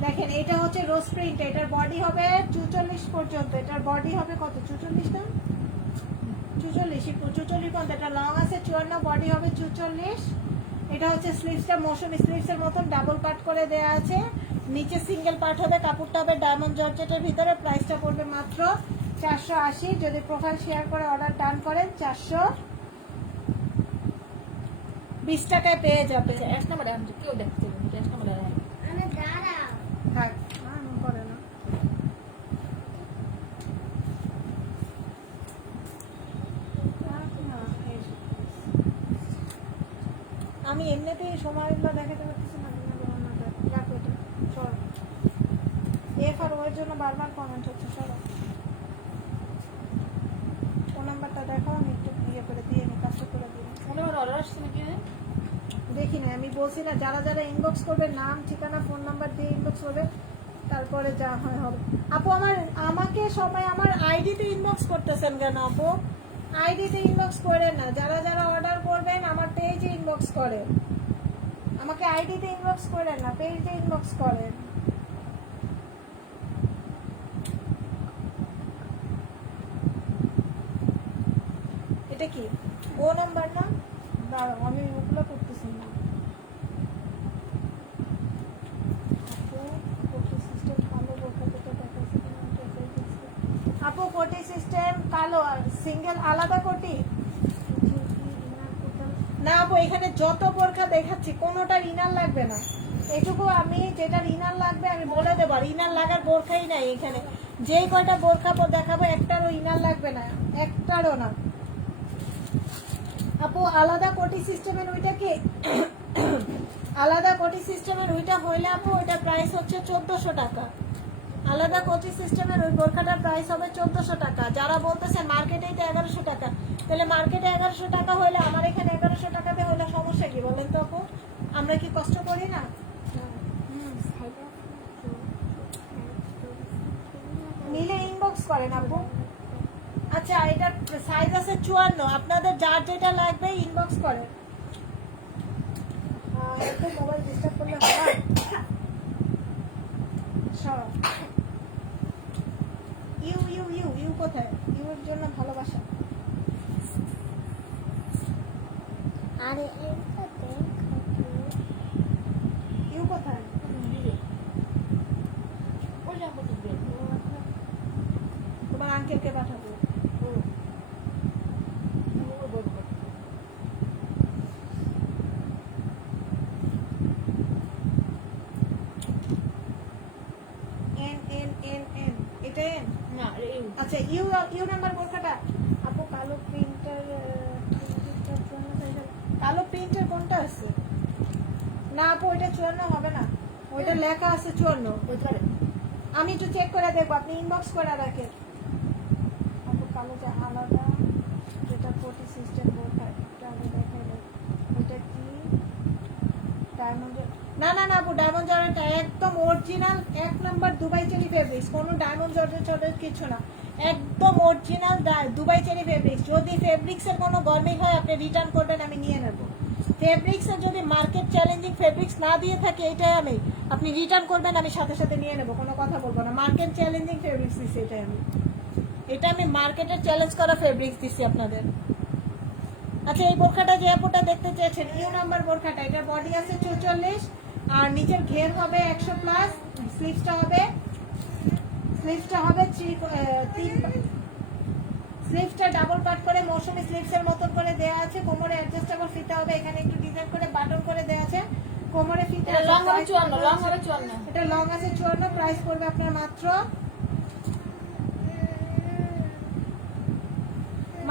দেখেন, এটা হচ্ছে রোজ প্রিন্ট, এটার বডি হবে 44 পর্যন্ত। এটার বডি হবে কত? 44 না? 44 পর্যন্ত। এটা লং আছে 54, বডি হবে 44। এটা হচ্ছে স্লিভসটা মৌসুমী স্লিভসের মতন ডাবল কাট করে দেয়া আছে। নিচে সিঙ্গেল পার্ট হবে, কাপড়টা হবে ডায়মন্ড জর্জেটের ভিতরে। প্রাইসটা পড়বে মাত্র 480। যদি প্রোফাইল শেয়ার করে অর্ডার ডান করেন 420 টাকায় পেয়ে যাবে। আচ্ছা, এক নাম্বার এখন কেউ দেখতে পাবে না, এক নাম্বার দেখাই। থাক, করে না। আমি এমনিতেই সময়গুলো দেখাতে পারতেছি না। রাখো এটা, সর। এফ আর ওর জন্য বারবার কমেন্ট হচ্ছে, সরো। ফোন নাম্বারটা দেখাও, আমি একটু ইয়ে করে দিয়ে আমি কাজটা করে দিই। মনে হয় অর্ডার আসছে নাকি? দেখি না, আমি বলছি না, যারা যারা ইনবক্স করবে নাম ঠিকানা ফোন নাম্বার দিয়ে ইনবক্স করবে, তারপরে যা হয় হবে। আপু আমাকে সবাই আমার আইডিতে ইনবক্স করতেছেন কেন আপু? আইডিতে ইনবক্স করেন না, যারা যারা অর্ডার করবেন আমার পেজে ইনবক্স করেন। আমাকে আইডিতে ইনবক্স করেন না, পেজে ইনবক্স করেন। এটা কি ও নাম্বার না? দাঁড়াও, আমি ওগুলো করতেছি না। আপু কোটি সিস্টেম কালো আর সিঙ্গেল আলাদা কোটি না আপু? এখানে যত বোরকা দেখাচ্ছি কোনোটার ইনার লাগবে না। এটুকু আমি যেটার ইনার লাগবে আমি বলে দেবো। আর ইনার লাগার বোরখাই নাই এখানে। যেই কয়টা বোরখা দেখাবো একটারও ইনার লাগবে না, একটারও না আপু। আলাদা কোটি সিস্টেমের ওইটা কি? আলাদা কোটি সিস্টেমের ওইটা হইলে আপু ওইটা প্রাইস হচ্ছে 1400 টাকা। আলাদা কোটি সিস্টেমের ওই বোরখাটার প্রাইস হবে 1400 টাকা। যারা বলতেছেন মার্কেটেই তো 1100 টাকা, তাহলে মার্কেটে 1100 টাকা হলে আমার এখানে 1100 টাকাতে হলে সমস্যা কি বলেন তো আপু? আমরা কি কষ্ট করি না? নিলে ইনবক্স করেন আপু। আচ্ছা এটার সাইজ আছে 54, আপনাদের যার যেটা লাগবে ইনবক্স করেন। একটু মোবাইল ডিস্টার্ব করলে হয়। সরো। ইউ ইউ ইউ ইউ কোথায়? ইউ এর জন্য ভালোবাসা। আরে ইউ কোথায়? তোমার আঙ্কেলকে পাঠাবো। এন এন এন এন এটা এন না, এই আচ্ছা ইউ ইউ নাম্বার বোরখাটা আপু কালো প্রিন্টার। কালো প্রিন্টার কোনটা আছে? না আপু ওইটা 54 হবে না, ওইটা লেখা আছে 54। বলতে পারে। আমি একটু চেক করে দেখবো, আপনি ইনবক্স করে রাখেন। আপু কালো যে আলাদা যেটা কোটি সিস্টেম বোরখা, এটা আগে দেখাইলে ওইটা কি ডায়মন্ড? না না না আপু, ডায়মন্ড জর্জেটটা একদম original 1 number Dubai cherry fabrics. কোনো ডায়মন্ড জর্জেট কিছু না, একদম অরিজিনাল দুবাই চেরি ফেব্রিক্স। যদি ফেব্রিক্সের কোনো গরমিল হয় আপনি রিটার্ন করবেন, আমি নিয়ে নেব। ফেব্রিক্সের যদি মার্কেট চ্যালেঞ্জিং ফেব্রিক্স না দিয়ে থাকে এটাই আমি, আপনি রিটার্ন করবেন, আমি সাথে সাথে নিয়ে নেব, কোনো কথা বলবো না। মার্কেট চ্যালেঞ্জিং ফেব্রিক্স দিচ্ছি এটা আমি মার্কেটের চ্যালেঞ্জ করা ফেব্রিক্স দিচ্ছি আপনাদের। আচ্ছা এই বোরখাটা যে আপুটা দেখতে চেয়েছেন ইউ নাম্বার বোরখাটা, এটা বডি আছে 44 আর নিচের ঘের হবে 100 প্লাস। স্লিভসটা হবে 3 স্লিভসটা ডাবল কাট করে মৌসুমী স্লিভসের মতন করে দেয়া আছে। কোমরে অ্যাডজাস্টেবল ফিতা হবে, এখানে একটু ডিজাইন করে বাটন করে দেয়া আছে। কোমরে ফিতা লং হবে 54, লং হবে 54। এটা লং আছে 54, প্রাইস পড়বে আপনার মাত্র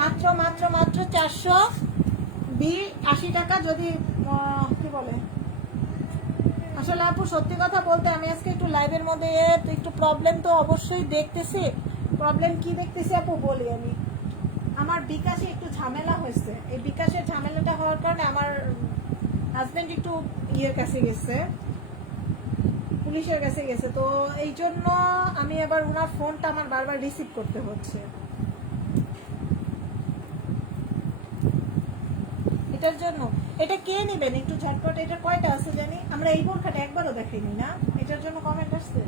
মাত্র মাত্র মাত্র 480 টাকা। যদি কি বলে আসলে আপু সত্যি কথা বলতে আমি আজকে একটু লাইভের মধ্যে একটু প্রবলেম তো অবশ্যই দেখতেছি। প্রবলেম কি দেখতেছি আপু বলি আমি, আমার বিকাশে একটু ঝামেলা হয়েছে। এই বিকাশের ঝামেলাটা হওয়ার কারণে আমার হাজবেন্ড একটু ইয়ের কাছে গেছে, পুলিশের কাছে গেছে, তো এই জন্য আমি আবার ওনার ফোনটা আমার বারবার রিসিভ করতে হচ্ছে। এটার জন্য এটা কে নেবেন একটু ঝটপট। এটা কয়টা আছে জানি, আমরা এই বোরখাটা একবারও দেখাইনি না, এটার জন্য কমেন্ট আসছে।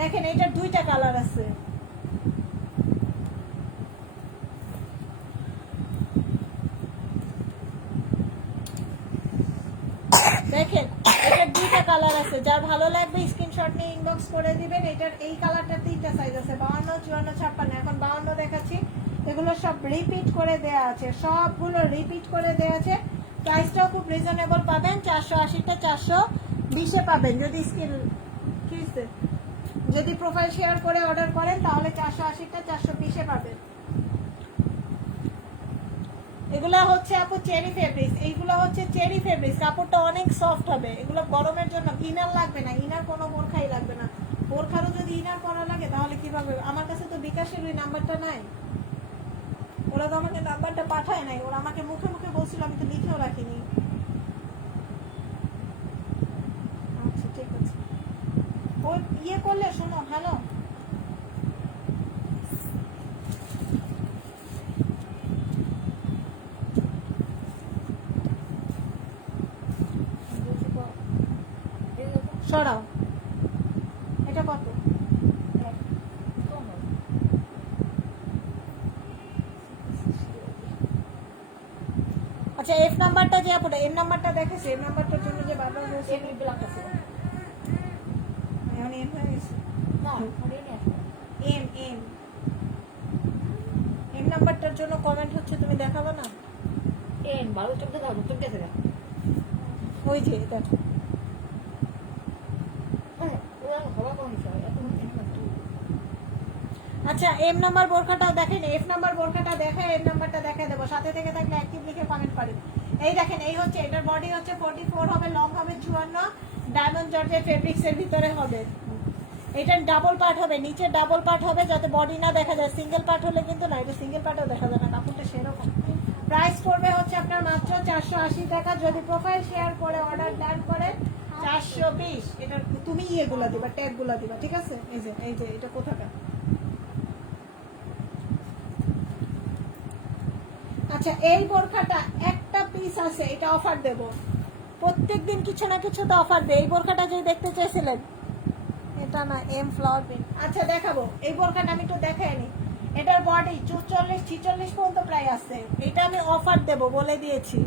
দেখেন এটার 2টা কালার আছে, দেখেন এটার 2টা কালার আছে। যার ভালো লাগবে স্ক্রিনশট নিয়ে ইনবক্স করে দিবেন। এটার এই কালারটার 3টা সাইজ আছে, 52, 54, 56। এখন 52 দেখাচ্ছি। এগুলো সব রিপিট করে দেয়া আছে, সবগুলো রিপিট করে দেয়া আছে। প্রাইসটাও খুব রিজনেবল পাবেন, 480টা 420-এ পাবেন। যদি প্রোফাইল শেয়ার করে অর্ডার করেন তাহলে 480টা 420-এ পাবেন। এগুলো হচ্ছে আপু চেরি ফেব্রিক্স, এইগুলো হচ্ছে চেরি ফেব্রিক্স। কাপড়টা অনেক সফট হবে। এগুলো গরমের জন্য ইনার লাগবে না, ইনার কোনো বোরখাই লাগবে না। বোরখারও যদি ইনার পরা লাগে তাহলে কিভাবে? আমার কাছে তো বিকাশের ওই নাম্বারটা নাই, ওরা তো আমাকে নাম্বারটা পাঠায় নাই, ওরা আমাকে মুখে মুখে বলছিল, আমি তো লিখেও রাখিনি। আচ্ছা ঠিক আছে, ওই ইয়ে করলে শোনো, হ্যালো সরাও। এটা কত? আচ্ছা এফ নাম্বারটা যে আপনার এম নাম্বারটা দেখেছে, এম নাম্বারটার জন্য যে বারবার বলছে এখন এম হয়ে গেছে। এম এম এম নাম্বারটার জন্য কমেন্ট হচ্ছে, তুমি দেখাবো না? ওই যে দেখো, আচ্ছা এম নাম্বার বোরখাটাও দেখেন, এফ নাম্বার বোরখাটা দেখে এম নাম্বারটা দেখা দেবো। সাথে থেকে থাকলে অ্যাক্টিভ লিখে কমেন্ট করেন। এই দেখেন, এই হচ্ছে এটার বডি হচ্ছে 44 হবে, লং হবে 54, ডায়মন্ড জর্জেট ফেব্রিক্স এর ভিতরে হবে। এটার ডাবল পার্ট হবে, নিচে ডাবল পার্ট হবে যাতে বডি না দেখা যায়। সিঙ্গেল পার্ট হলে কিন্তু না, এটা সিঙ্গেল পার্টও দেখা যায় না, কাপড়টা সেরকম। প্রাইস পড়বে হচ্ছে আপনার মাত্র 480 টাকা। যদি প্রোফাইল শেয়ার করে অর্ডার ডান করে 420। এটা তুমি ইয়েগুলো দিবা, ট্যাগগুলো দিবা, ঠিক আছে? এই যে এটা কোথাকার। আচ্ছা এই বোরখাটা একটা পিস আছে, এটা অফার দেব। প্রত্যেকদিন কিছু না কিছু তো অফার দেয়। এই বোরখাটা যে দেখতে চাইছিলেন, এটা না এম ফ্লাওয়ার প্রিন্ট। আচ্ছা দেখাবো, এই বোরখাটা আমি একটু দেখাই নি। এটার বডি 44-46 পর্যন্ত প্রায় আছে। এটা আমি অফার দেব, বলে দিয়েছি।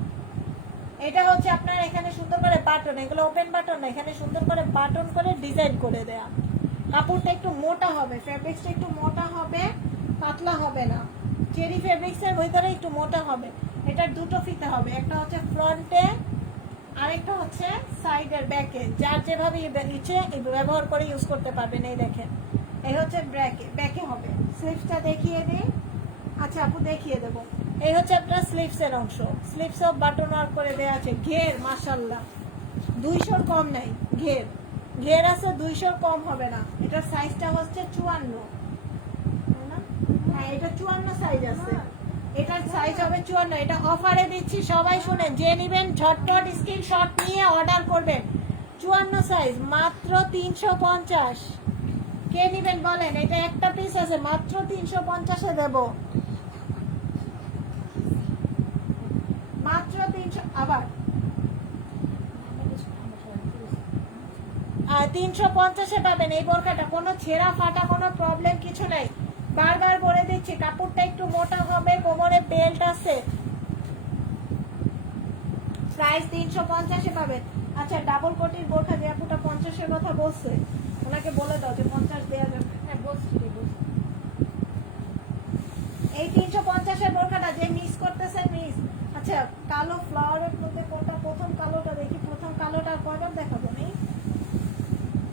এটা হচ্ছে আপনার এখানে সুন্দর করে বাটন, এগুলো ওপেন বাটন না, এখানে সুন্দর করে বাটন করে ডিজাইন করে দেয়া। কাপড়টা একটু মোটা হবে, ফেব্রিক্সটা একটু মোটা হবে, পাতলা হবে না। চেরি ফেব্রিক্সের ভিতরে একটু মোটা হবে। এটার 2টো ফিতে হবে, একটা হচ্ছে ফ্রন্টে আরেকটা হচ্ছে সাইডের ব্যাকে। যার যেভাবে ইচ্ছে ব্যবহার করে ইউজ করতে পারবেন। এই দেখেন, এই হচ্ছে ব্যাকে হবে। স্লিভসটা দেখিয়ে দিই। আচ্ছা আপু দেখিয়ে দেবো। এই হচ্ছে আপনার স্লিভসের অংশ, স্লিভসও বাটন ওয়ার্ক করে দেওয়া আছে। ঘের মাশাআল্লাহ 200-র কম নাই, ঘের আছে, 200-র কম হবে না। এটার সাইজটা হচ্ছে 54, হ্যাঁ এটা 54 সাইজ আছে। এটার সাইজ হবে 54। এটা অফারে দিচ্ছি, সবাই শুনেন, যে নেবেন ঝটপট স্ক্রিনশট নিয়ে অর্ডার করবেন। 54 সাইজ মাত্র 350। কে নেবেন বলেন? এটা একটা পিস আছে, মাত্র 350-এ দেব, মাত্র 300। আবার 350-এ পাবেন এই বোরখাটা। কোনো ছেঁড়া ফাটা কোনো প্রবলেম কিছু নেই। বারবার বলে দিচ্ছি, কাপড়টা একটু মোটা হবে, কোমরে বেল্ট আছে। প্রাইস 350-এ পাবেন। আচ্ছা ডাবল কোটির বোরখা, যে আপুটা 50-এর কথা বলছে, ওনাকে বলে দাও যে 50 দেওয়া যাবে। হ্যাঁ বলছি। এই 350-এর বোরখাটা যে মিস করতেছে মিস। আচ্ছা কালো ফ্লাওয়ারের মধ্যে কোনটা? প্রথম কালোটা দেখি, প্রথম কালোটা কয়বার দেখাবো? নেই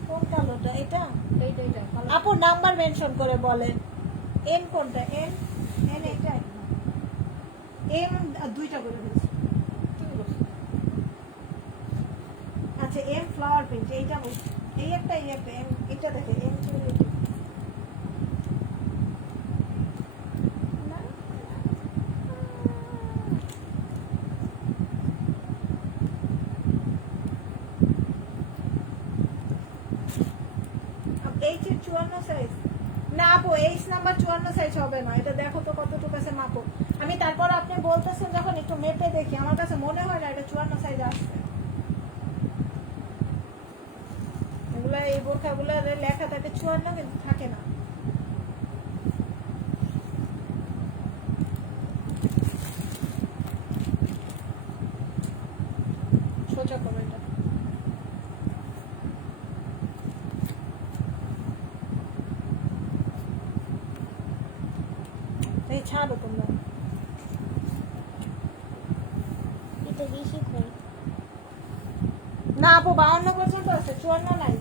কোন কালোটা? এটা আপু নাম্বার মেনশন করে বলেন। এন কোনটা? এন এটাই। এম দুইটা করে দিয়েছি। আচ্ছা এম ফ্লাওয়ার প্রিন্ট এইটা বলছি, এই একটা এম এটা দেখে এম এইচ এর 54 সাইজ না আপু, এইচ নাম্বার 54 সাইজ হবে না। এটা দেখো তো কতটুকু আছে মাপো। আমি তারপর আপনি বলতেছেন যখন একটু মেপে দেখি, আমার কাছে মনে হয় না এটা 54 সাইজ আসছে। এগুলা এই বোরখাগুলো লেখা থাকে 54 কিন্তু থাকে না। সোজা করো এটা। এই ছাড়ো তোমরা। এটা বেশি করে না আপু 52 পর্যন্ত আছে, 54 নাই।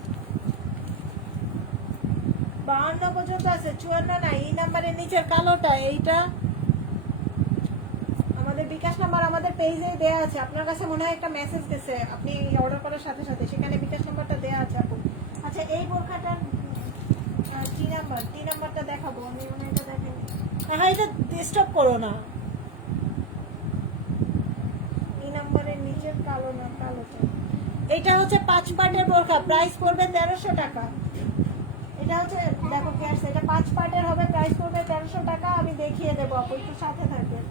52 পর্যন্ত আছে, 54 নাই। এই নাম্বারের নিচের কালোটা এইটা আমাদের বিকাশ নাম্বার আমাদের পেজে দেয়া আছে। আপনার কাছে মনে হয় একটা মেসেজ গেছে আপনি অর্ডার করার সাথে সাথে, সেখানে বিকাশ নাম্বারটা দেয়া আছে আপু। আচ্ছা এই বোরখাটার টি নাম্বারটা দেখাবো আমি, মনে হয় এটা দেখেন। হ্যাঁ এটা ডিস্টার্ব করো না। এই নাম্বারের নিচের কালো না কালোটা, এটা হচ্ছে 5 পার্টের বোরখা, প্রাইস পড়বে 1300 টাকা। এটা হচ্ছে দেখো কি আসছে, এটা 5 পার্টের হবে, প্রাইস পড়বে 1300 টাকা। আমি দেখিয়ে দেবো আপু, একটু সাথে থাকবেন।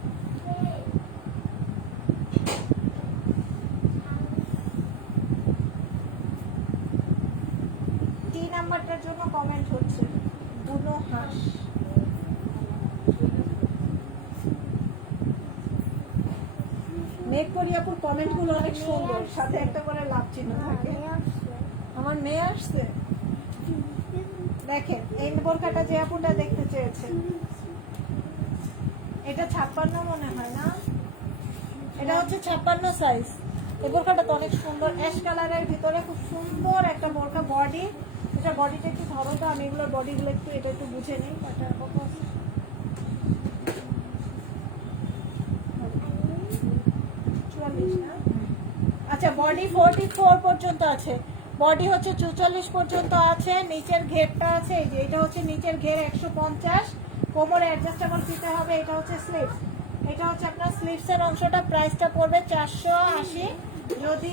টি নাম্বারটার জন্য কমেন্ট হচ্ছে বুনো হাঁস। মেঘ করি আপুর কমেন্ট গুলো অনেক সুন্দর, সাথে একটা করে লাভ চিহ্ন থাকে। আমার মেয়ে আসছে দেখেন, এই বোরখাটা যে আপুটা দেখতে চেয়েছে, এটা 56 মনে হয় না, এটা হচ্ছে 56 সাইজ। এই বোরখাটা তো অনেক সুন্দর, অ্যাশ কালারের ভিতরে খুব সুন্দর একটা বোরখা। বডি, এটা বডিটা একটু ধরো তো, আমি এগুলোর বডিগুলো একটু এটা একটু বুঝে নিই। এটা কত আছে? আচ্ছা বডি 44 পর্যন্ত আছে, বডি হচ্ছে 44 পর্যন্ত আছে। নিচের ঘেরটা আছে, এই যে এটা হচ্ছে নিচের ঘের 150, কোমরে অ্যাডজাস্টেবল দিতে হবে। এটা হচ্ছে স্লিভস, এটা হচ্ছে আপনার স্লিভসের অংশটা। প্রাইসটা পড়বে 480। যদি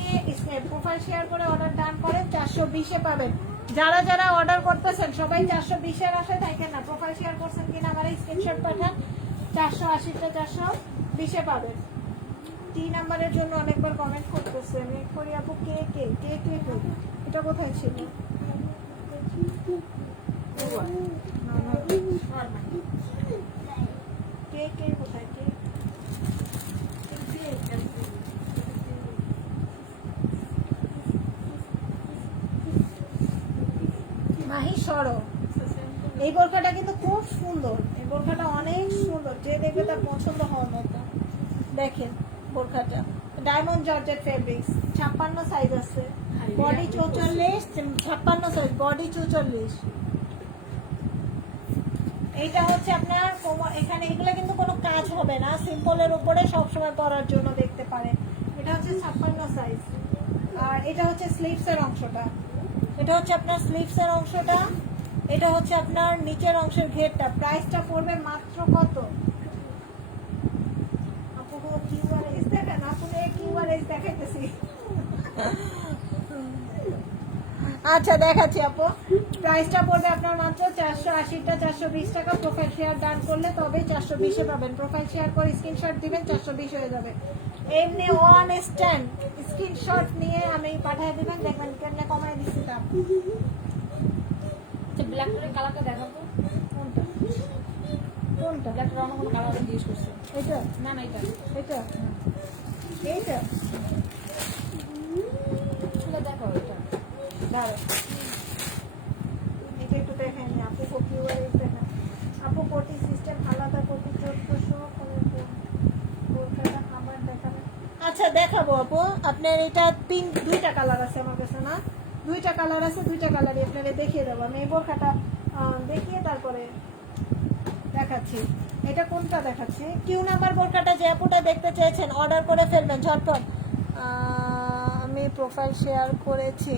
প্রোফাইল শেয়ার করে অর্ডার ডান করেন 420-এ পাবেন। যারা যারা অর্ডার করতেছেন সবাই 420-এর আশায় থাকেন না, প্রোফাইল শেয়ার করছেন কিনা আমার স্ক্রিনশট পাঠান। 480টা 420-এ পাবেন। টি নাম্বারের জন্য অনেকবার কমেন্ট করতেছে, আমি করি আপু কে কে কে কে কে এটা কোথায় ছিল? কে কে কোথায় কে? মাহি সরো। এই বোরখাটা কিন্তু খুব সুন্দর, এই বোরখাটা অনেক সুন্দর, যে দেখবে তার পছন্দ হওয়ার মতো। দেখেন বোরখাটা ডায়মন্ড জর্জেট ফেব্রিক্স, 56 সাইজ আছে, বডি 44, 56 সাইজ, বডি 44। এইটা হচ্ছে আপনার এখানে এগুলো কিন্তু কোনো কাজ হবে না, সিম্পলের উপরে সবসময় পরার জন্য দেখতে পারেন। এটা হচ্ছে 56 সাইজ। আর এটা হচ্ছে স্লিভসের অংশটা, এটা হচ্ছে আপনার স্লিভসের অংশটা, এটা হচ্ছে আপনার নিচের অংশের ঘেরটা। প্রাইসটা পড়বে মাত্র কত? আপু কিউআরএস দেখেন, আপু কিউআরএস দেখাইতেছি। আচ্ছা দেখাচ্ছি আপু, প্রাইসটা পড়বে আপনার মাত্র 480টা 420 টাকা। প্রোফাইল শেয়ার ডান করলে তবে 420-এ পাবেন। প্রোফাইল শেয়ার করে স্ক্রিনশট দিবেন, 420 হয়ে যাবে। এমনি ওয়ান স্ট্যান্ড স্ক্রিনশট নিয়ে আমি পাঠিয়ে দিবেন, দেখবেন কেমনে কমাই দিচ্ছি দাম। আচ্ছা ব্ল্যাক কালারের কালারটা দেখাও তো। কোনটা কোনটা? ব্ল্যাক কালার অন্য কোনো কালার জিজ্ঞেস করছে। এটা না না এটা এটা এইটা খুলে দেখো এটা। দাঁড়াও, এটা একটু দেখেন আপু কিউআরএস দেখেন। আপু কোটি সিস্টেম আলাদা, কোটি 1400 বোরখাটা আবার দেখাবেন। আচ্ছা দেখাবো আপু, আপনার এটা পিঙ্ক, দুইটা কালার আছে আমার কাছে না, দুইটা কালার আছে, দুইটা কালারই আপনারা দেখিয়ে দেবো। আমি এই বোরখাটা দেখিয়ে তারপরে দেখা দেখাচ্ছি। এটা কোনটা দেখাচ্ছি? কিউ নাম্বার বোরকাটা যে আপুটা দেখতে চেয়েছেন অর্ডার করে ফেলবেন ঝটপট। আমি প্রোফাইল শেয়ার করেছি,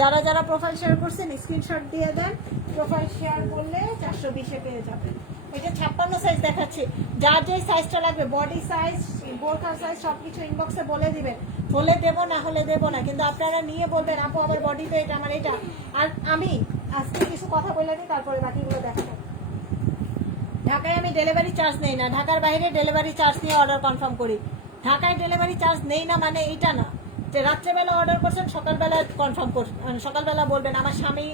যারা যারা প্রোফাইল শেয়ার করছেন স্ক্রিনশট দিয়ে দেন। প্রোফাইল শেয়ার করলে 420-এ পেয়ে যাবেন। এটা 56 সাইজ দেখাচ্ছি, যার যে সাইজটা লাগবে, বডি সাইজ, বোরখার সাইজ, সবকিছু ইনবক্সে বলে দিবেন। হলে দেবো, না হলে দেবো না, কিন্তু আপনারা নিয়ে বলবেন আপু আমার বডি তো এটা, আমার এটা। আর আমি আজকে কিছু কথা বলে নিই, তারপরে বাকিগুলো দেখাবো। ঢাকায় আমি ডেলিভারি চার্জ নেই না, ঢাকার বাইরে ডেলিভারি চার্জ নিয়ে অর্ডার কনফার্ম করি। ঢাকায় ডেলিভারি চার্জ নেই না মানে এইটা না যে রাত্রেবেলা অর্ডার করছেন সকালবেলা কনফার্ম করছেন, মানে সকালবেলা বলবেন আমার স্বামী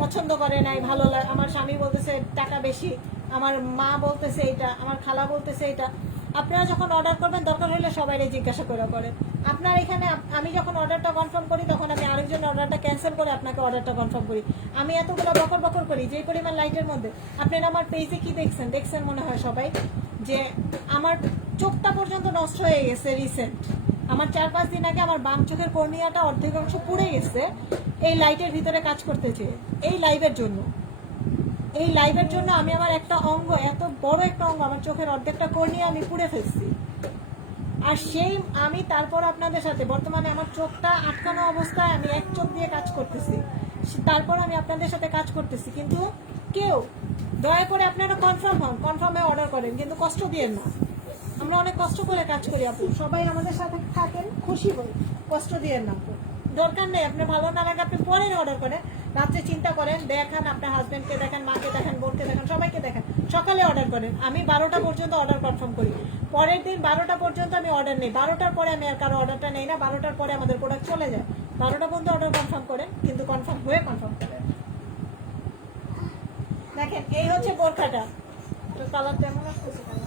পছন্দ করে নাই, ভালো লাগে, আমার স্বামী বলতেছে টাকা বেশি, আমার মা বলতেছে এটা, আমার খালা বলতেছে এটা। আপনারা যখন অর্ডার করবেন দরকার হলে সবাই জিজ্ঞাসা করে করেন। আপনার এখানে আমি যখন অর্ডারটা কনফার্ম করি তখন আমি আরেকজন অর্ডারটা ক্যান্সেল করে আপনাকে অর্ডারটা কনফার্ম করি। আমি এতগুলো বকর বকর করি যে পরিমাণ লাইটের মধ্যে। আপনারা আমার পেজে কি দেখছেন মনে হয় সবাই, যে আমার চোখটা পর্যন্ত নষ্ট হয়ে গেছে রিসেন্ট। আমার 4-5 দিন আগে আমার বাম চোখের কর্নিয়াটা অর্ধেক অংশ পুড়ে গেছে এই লাইটের ভিতরে কাজ করতে চেয়ে। এই লাইভের জন্য আমি আমার একটা অঙ্গ, এত বড় একটা অঙ্গ, আমার চোখের অর্ধেকটা কর্নিয়া আমি পুড়ে ফেলছি। আর সেই আমি তারপর আপনাদের সাথে বর্তমানে আমার চোখটা আটকানো অবস্থায় আমি এক চোখ দিয়ে কাজ করতেছি, তারপর আমি আপনাদের সাথে কাজ করতেছি। কিন্তু কেউ দয়া করে আপনারা কনফার্ম হন, কনফার্মে অর্ডার করেন, কিন্তু কষ্ট দিয়েন না। আমরা অনেক কষ্ট করে কাজ করি আপু, সবাই আমাদের সাথে থাকেন, খুশি হই, কষ্ট দিয়েন না আপু। দরকার নেই, আপনার ভালো না লাগে আপনি পরে অর্ডার করেন, রাত্রে চিন্তা করেন, দেখান আপনার হাজবেন্ডকে দেখেন, মাকে দেখেন, বোনকে দেখেন, সবাইকে দেখেন, সকালে অর্ডার করেন। আমি 12টা পর্যন্ত অর্ডার কনফার্ম করি, পরের দিন 12টা পর্যন্ত আমি অর্ডার নেই, 12টার পরে আমি আর কারো অর্ডারটা নেই না, 12টার পরে আমাদের প্রোডাক্ট চলে যায়। 12টা পর্যন্ত অর্ডার কনফার্ম করেন, কিন্তু কনফার্ম হয়ে কনফার্ম করেন। দেখেন এই হচ্ছে বোরখাটা, তো কালার তেমন আসতেছে কেন?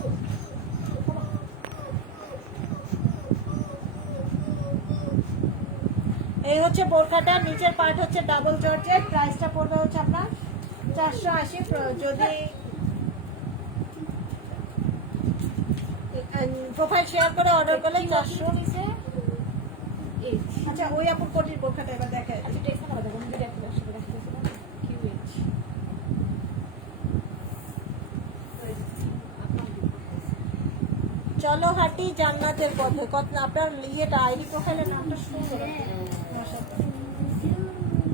এই হচ্ছে বোরখাটা, নিচের পার্ট হচ্ছে ডাবল জর্জেট, প্রাইসটা পড়বে হচ্ছে আপনার 480। যদি প্রোফাইল শেয়ার করে অর্ডার করলে 400। আচ্ছা ওই আপুর কোটির বোরখাটা এবার দেখায়। চলো হাঁটি জান্নাতের পথে, আপনার ইয়েটা আইডি প্রোফাইলের নামটা সুন্দর।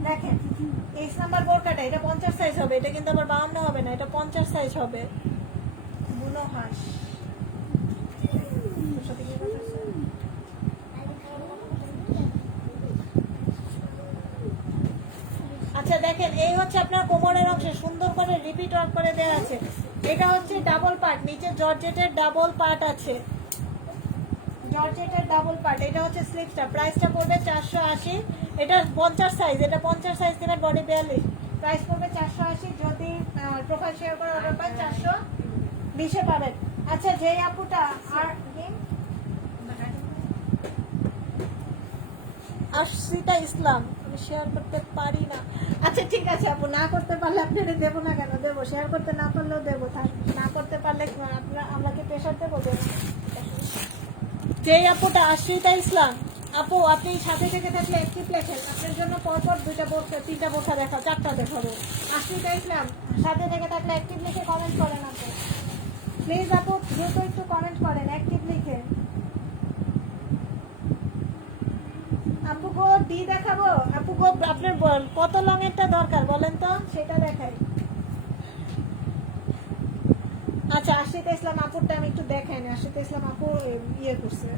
দেখেন 23 নাম্বার বোরকাটা, এটা 50 সাইজ হবে, এটা কিন্তু আবার 52 হবে না, এটা 50 সাইজ হবে। বুনো হাঁস আচ্ছা দেখেন এই হচ্ছে আপনার কোমরের অংশে সুন্দর করে রিপিট ওয়ার্ক করে দেওয়া আছে। এটা হচ্ছে ডাবল পার্ট, নিচে জর্জেটের ডাবল পার্ট আছে, জর্জেটের ডাবল পার্ট। এটা হচ্ছে স্লিপসটা, প্রাইসটা পড়বে 480। এটা 50 সাইজ, এটা 50 সাইজ দিবেন, বডি 42, প্রাইস পড়বে 480। যদি প্রোফাইল শেয়ার করে অর্ডার পান 420-এ পাবেন। আচ্ছা যেই আপুটা আর আশিতা ইসলাম, আমি শেয়ার করতে পারি না। আচ্ছা ঠিক আছে আপু, না করতে পারলে আপনারা দেবো না কেন? দেবো, শেয়ার করতে না পারলেও দেবো, না করতে পারলে আপনারা আমাকে প্রেশার দেবো। যেই আপুটা আশিতা ইসলাম আপু, আপনি সাথে থেকে থাকলে অ্যাক্টিভ লেখেন, আপনার জন্য পরপর 2টা বোরখা 3টা বোরখা দেখা, 4টা দেখাবো। আশিতা ইসলাম সাথে থেকে থাকলে অ্যাক্টিভ লিখে কমেন্ট করেন আপু, প্লিজ আপু দ্রুত একটু কমেন্ট করেন অ্যাক্টিভ লিখে। আপু গো ডি দেখাবো? আপু গো আপনার কত লং এরটা দরকার বলেন তো, সেটা দেখাই। আচ্ছা আশিতা ইসলাম আপুরটা আমি একটু দেখাই না, আশিতা ইসলাম আপু ইয়ে করছে,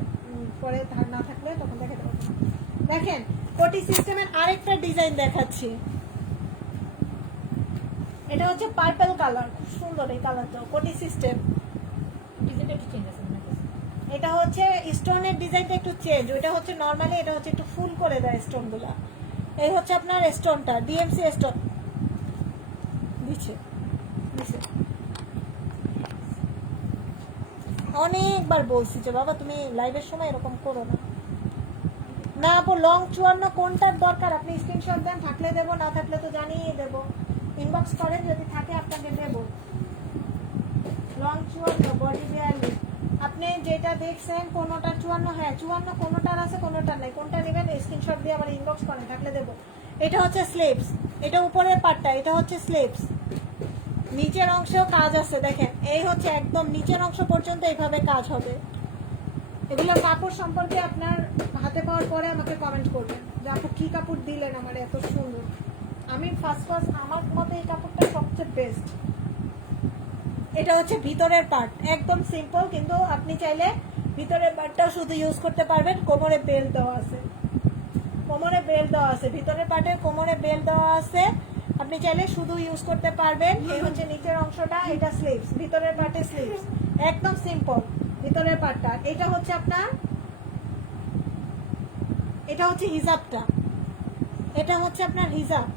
পরে না থাকলে তখন দেখাতে পারবো। দেখেন কোটি সিস্টেমের আরেকটা ডিজাইন দেখাচ্ছি, এটা হচ্ছে পার্পল কালার, খুব সুন্দর এই কালারটা, কোটি সিস্টেম। ডিজাইনটা একটু চেঞ্জ আছে মনে হয়। এটা হচ্ছে স্টোনের ডিজাইনটা একটু চেঞ্জ, ওইটা হচ্ছে নর্মালি, এটা হচ্ছে একটু ফুল করে দেয় স্টোনগুলা। এই হচ্ছে আপনার স্টোনটা, ডিএমসি স্টোন দিচ্ছে। অনেকবার বলছি যে বাবা তুমি লাইভের সময় এরকম করো না। না আপু লং 54 কোনটার দরকার আপনি স্ক্রিনশট দেন, থাকলে দেবো, না থাকলে তো জানিয়ে দেবো, ইনবক্স করেন, যদি থাকে আপনাকে দেবো। লং 54, বডি 42, আপনি যেটা দেখছেন কোনোটা 54, হ্যাঁ 54 কোনোটার আছে কোনোটার নেই, কোনটা নেবেন স্ক্রিনশট দিয়ে আবার ইনবক্স করেন, থাকলে দেবো। এটা হচ্ছে স্লিভস, এটা উপরের পার্টটা, এটা হচ্ছে স্লিভস, নিচের অংশেও কাজ আছে দেখেন, এই হচ্ছে একদম নিচের অংশ পর্যন্ত এইভাবে কাজ হবে। এগুলো কাপড় সম্পর্কে আপনার হাতে পাওয়ার পরে আমাকে কমেন্ট করবেন যে আপু কি কাপড় দিলেন আমার এত সুন্দর। আমি ফার্স্ট আমার মতে এই কাপড়টা সবচেয়ে বেস্ট। এটা হচ্ছে ভিতরের পার্ট, একদম সিম্পল, কিন্তু আপনি চাইলে ভিতরের পার্টটাও শুধু ইউজ করতে পারবেন। কোমরে বেল্ট দেওয়া আছে, কোমরে বেল্ট দেওয়া আছে, ভিতরের পার্টে কোমরে বেল্ট দেওয়া আছে, আপনি চাইলে শুধু ইউজ করতে পারবেন। এই হচ্ছে নিচের অংশটা, এটা স্লিভস, ভিতরের পার্টে স্লিভস, একদম সিম্পল ভিতরের পার্টটা। এটা হচ্ছে আপনার, এটা হচ্ছে হিজাবটা, এটা হচ্ছে আপনার হিজাব।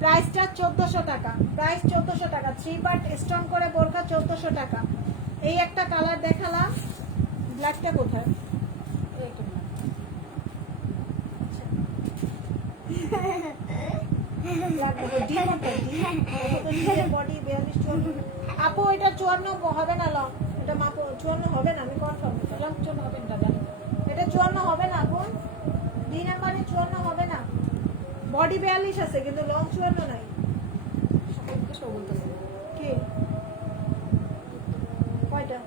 প্রাইসটা 1400 টাকা, প্রাইস 1400 টাকা। 3 পার্ট স্টোন করে বোরকা 1400 টাকা। এই একটা কালার দেখালাম, ব্ল্যাকটা কোথায়? আপু এটা 54 হবে না, লং এটা মাপো 54 হবে না, আমি কনফার্ম। লং চল হবে না জানি। এটা 54 হবে না আপু, 2 নাম্বারে 54 হবে না। বডি 42 আছে কিন্তু লং 54 নাই। সকলকে সব বলতেছে। কি কয়টা?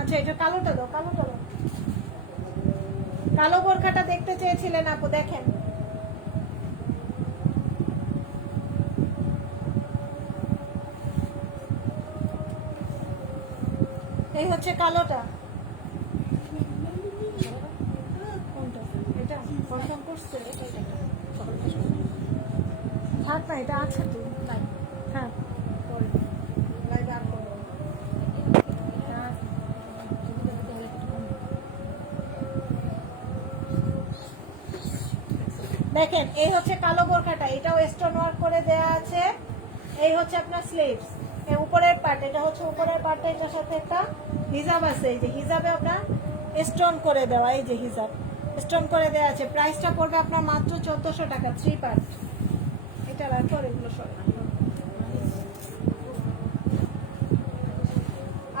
আচ্ছা এটা কালোটা দাও, কালোটা দাও। কালো বোরখাটা দেখতে চেয়েছিলেন আপু, দেখেন এই হচ্ছে কালোটা। কোনটা? এটা কনফার্ম করছে? থাক না, এটা আছে তো। হ্যাঁ পরে লাইভে আর করবো। দেখেন এই হচ্ছে কালো বোরখাটা, এটাও স্টোন ওয়ার্ক করে দেয়া আছে। এই হচ্ছে আপনার স্লিভস, এই উপরের পার্ট, এটা হচ্ছে উপরের পার্টটা, এটার সাথে একটা হিজাব আছে। এই যে হিজাবে আপনার স্টোন করে দেওয়া, এই যে হিজাব স্টোন করে দেওয়া আছে। প্রাইসটা পড়বে আপনার মাত্র 1400 টাকা, 3 পার্ট। এটা রাখো, এগুলো সরে।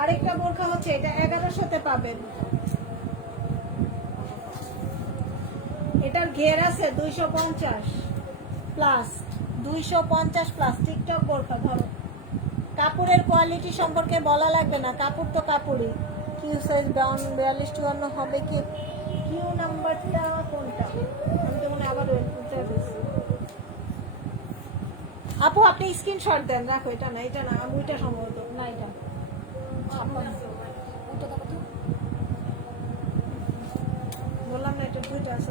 আরেকটা বোরখা হচ্ছে এটা 1100-তে পাবেন। এটার ঘের আছে 250 প্লাস, 250 প্লাস। টিকটক বোরখা ধরো, কাপড়ের কোয়ালিটি সম্পর্কে বলা লাগবে না, কাপড় তো কাপড়ই। কিউ সাইজ 42-54 হবে কি? কিউ নাম্বারটা কোনটা? আমি তো মনে আবার উল্টা দিয়েছি। আপু আপনি স্ক্রিনশট দেন, রাখো। এটা না, এটা না, আমি ওইটা সম্ভবত না এটা ওটা দেখো তো, বললাম না, এটা দুইটা আছে।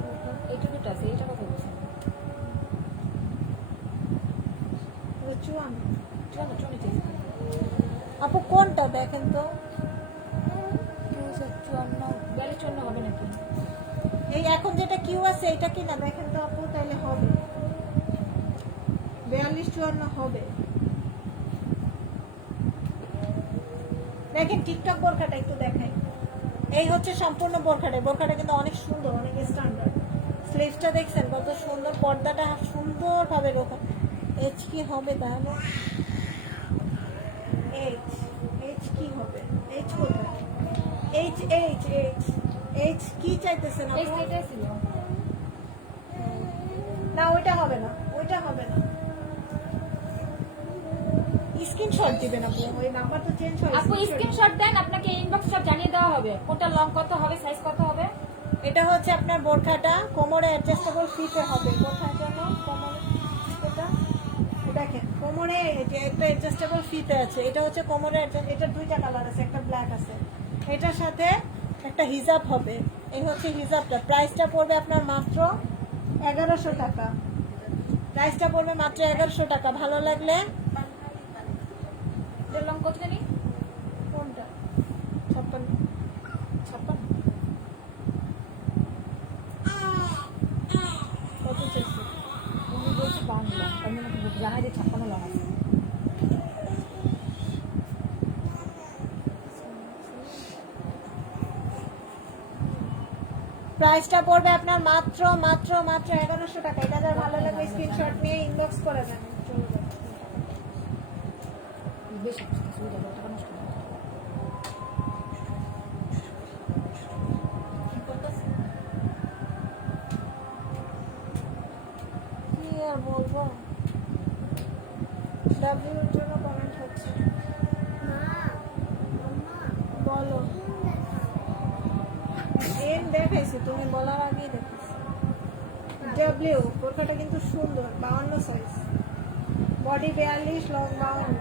এইটা দুটো আছে, এইটা কথা বলছি। চুয়ান চলো চলে যাই। আপু কোনটা দেখেন তো? 42-54 হবে নাকি? এই এখন যেটা কিউ আছে এটা কি না দেখেন তো আপু, তাইলে হবে 42-54 হবে। দেখেন টিকটক বোরখাটা একটু দেখাই। এই হচ্ছে সম্পূর্ণ বোরখাটা, বোরখাটা কিন্তু অনেক সুন্দর, অনেক স্ট্যান্ডার্ড। স্লিভসটা দেখছেন কত সুন্দর, পর্দাটা সুন্দরভাবে রোখা। এইচ কি হবে তাহলে? এইচ এইচ কি হবে? এইচ কোথায়? এইচ এইচ এইচ এইচ কি চাইতেছেন এই আপু? এটাই ছিল। না ওইটা হবে না, ওইটা হবে না। স্ক্রিনশট দিবেন আপু, ওই নাম্বার তো চেঞ্জ হয়। আপু স্ক্রিনশট দেন, আপনাকে ইনবক্স সব জানিয়ে দেওয়া হবে কোনটা লং কত হবে, সাইজ কত হবে। এটা হচ্ছে আপনার বোরখাটা, কোমরে অ্যাডজাস্টেবল ফিতে হবে। কোথায় যেন কোমরে এটা দেখেন, কোমরে যে একটা অ্যাডজাস্টেবল ফিতে আছে। এটা হচ্ছে কোমরে, এটা দুইটা কালার আছে, একটা ব্ল্যাক আছে। এটার সাথে একটা হিজাব হবে। এই হচ্ছে হিজাবটা। প্রাইসটা পড়বে আপনার মাত্র 1100 টাকা। প্রাইসটা পড়বে মাত্র 1100 টাকা। ভালো লাগলে এটার লং কত জানি? কোনটা? 56 56 কত চাইছে? তুমি বলছো 52 লং, আমি নাকি জানাই যে 56 লং আছে। প্রাইসটা পড়বে আপনার মাত্র মাত্র মাত্র 1100 টাকা। এটা যার ভালো লাগবে স্ক্রিনশট নিয়ে ইনবক্স করে দেন। চলে যাবে। বেশি সুবিধা হবে, টাকা নষ্ট হবে। বলবো ডাব্লিউ এর জন্য কমেন্ট হচ্ছে বলো এম দেখাইছি তুমি বলার আগেই দেখাইছি ডাব্লিউ বোরখাটা কিন্তু সুন্দর 52 সাইজ বডি 42 লং 52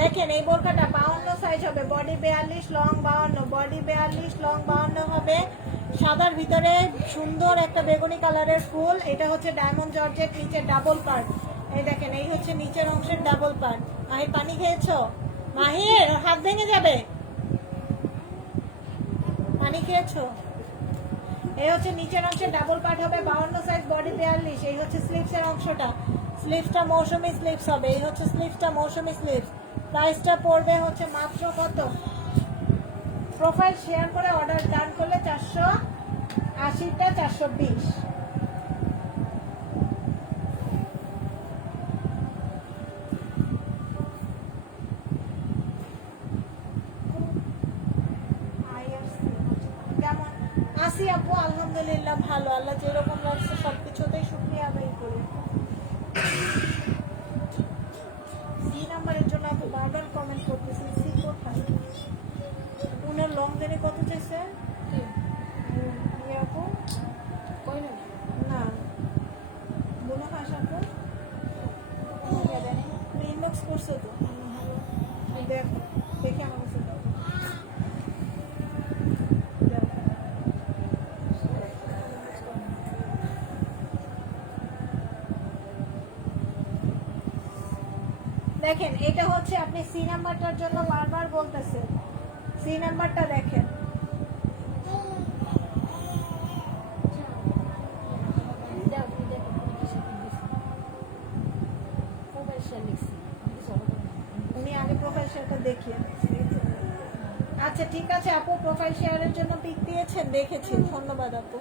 দেখেন এই বোরখাটা 52 সাইজ হবে বডি 42 লং 52 বডি 42 লং 52 হবে সাদার ভিতরে সুন্দর একটা বেগুনি কালারের ফুল এটা হচ্ছে ডায়মন্ড জর্জেট নিচে ডাবল পার্ট এই দেখেন এই হচ্ছে নিচের অংশের ডাবল পার্ট মাহির পানি খেয়েছো মাহির হাত ভেঙে যাবে পানি খেয়েছো এই হচ্ছে নিচের অংশে ডাবল পার্ট হবে 52 সাইজ বডি 42 এই হচ্ছে স্লিভসের অংশটা স্লিভসটা মৌসুমী স্লিভস হবে এই হচ্ছে স্লিভসটা মৌসুমী স্লিভস প্রাইসটা পড়বে হচ্ছে মাত্র কত প্রোফাইল শেয়ার করে অর্ডার ডান করলে 480টা 420 কেমন আসি আপু আলহামদুলিল্লাহ ভালো আল্লাহ যেরকম রাখছে সবকিছুতেই শুকরিয়া আদায় করি সি নাম্বারের জন্য আপু বারবার কমেন্ট করতেছি সি কোথায় উনার লং দেনে কত চাইছে আপু কই না না বোনো হাস আপু ইনবক্স করছো তো দেখো দেখে আমার কাছে দাও দেখেন এটা হচ্ছে আপনি সি নাম্বারটার জন্য বারবার বলতেছেন সি নাম্বারটা দেখেন দাও তুমি দেখো কি সাথে দিছি মোবাইল শেয়ার লিখছি আমি কিছু অর্ডার করি না উনি আগে প্রোফাইল শেয়ারটা দেখিয়ে আচ্ছা ঠিক আছে আপু প্রোফাইল শেয়ারের জন্য পিক দিয়েছেন দেখেছি ধন্যবাদ আপু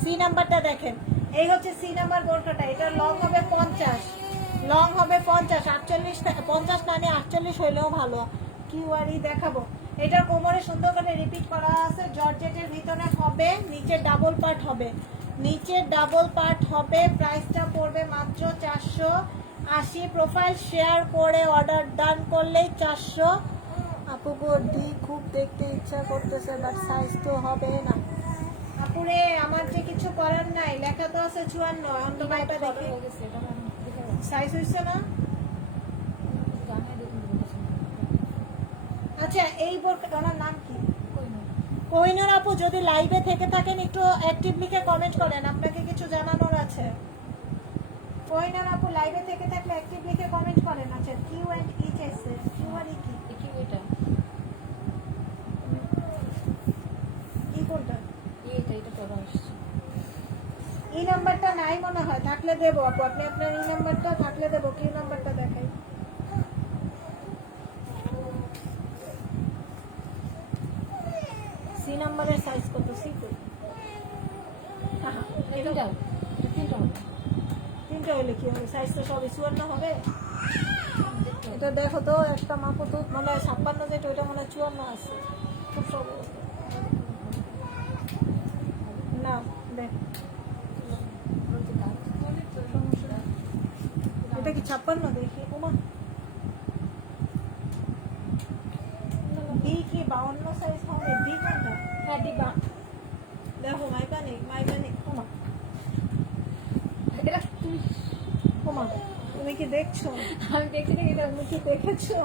সি নাম্বারটা দেখেন এই হচ্ছে সি নাম্বার বোরখাটা এটা লং হবে 50 লং হবে 50 48 50 না নিয়ে 48 হইলেও ভালো কিউআরই দেখাবো এটার কোমরে সুন্দর করে রিপিট করা আছে জর্জেটের ভিতরে হবে নিচে ডাবল পার্ট হবে নিচে ডাবল পার্ট হবে প্রাইসটা পড়বে মাত্র 480 প্রোফাইল শেয়ার করে অর্ডার ডান করলেই 400 আপু ডি খুব দেখতে ইচ্ছা করতেছে বাট সাইজ তো হবে না আপুরে আমার যে কিছু করার নাই লেখা তো আছে 54 অন্য বাইটা দেখি হয়ে গেছে এটা আমি দেখে সাইজ হইছে না জানিয়ে দেখুন আচ্ছা এই বোরকা ওনার নাম কি কই না কোহিনুর আপু যদি লাইভে থেকে থাকেন একটু অ্যাক্টিভ লিখে কমেন্ট করেন আপনাকে কিছু জানানোর আছে কোহিনুর আপু লাইভে থেকে থাকলে অ্যাক্টিভ লিখে কমেন্ট করেন আচ্ছা কিউ এন্ড ই চাইছে কিউ আর ই কি কি এটা ই কোনটা এটা পড়া আসছে এই নাম্বারটা নাই মনে হয় থাকলে দেবো আপু আপনি আপনার এই নাম্বারটা থাকলে দেবো কি নাম্বারটা দেখাই সি নাম্বারের সাইজ কত সি কই এটা দাও এটা তিনটা হবে তিনটা হলে কি হবে সাইজ তো সবই 54 হবে এটা দেখো তো একটা মাপো তো মনে হয় 56 যেটা ওইটা মনে হয় 54 আছে খুব সহজ না দেখ এটা কি 56 দেখি ওমা ডি কি 52 সাইজ হবে ডি কোনটা হ্যাঁ দিবা দেখো মাইকা নেই ওমা এটা তুমি ওমা তুমি কি দেখছো আমি দেখছি না এটা তুমি কি দেখেছো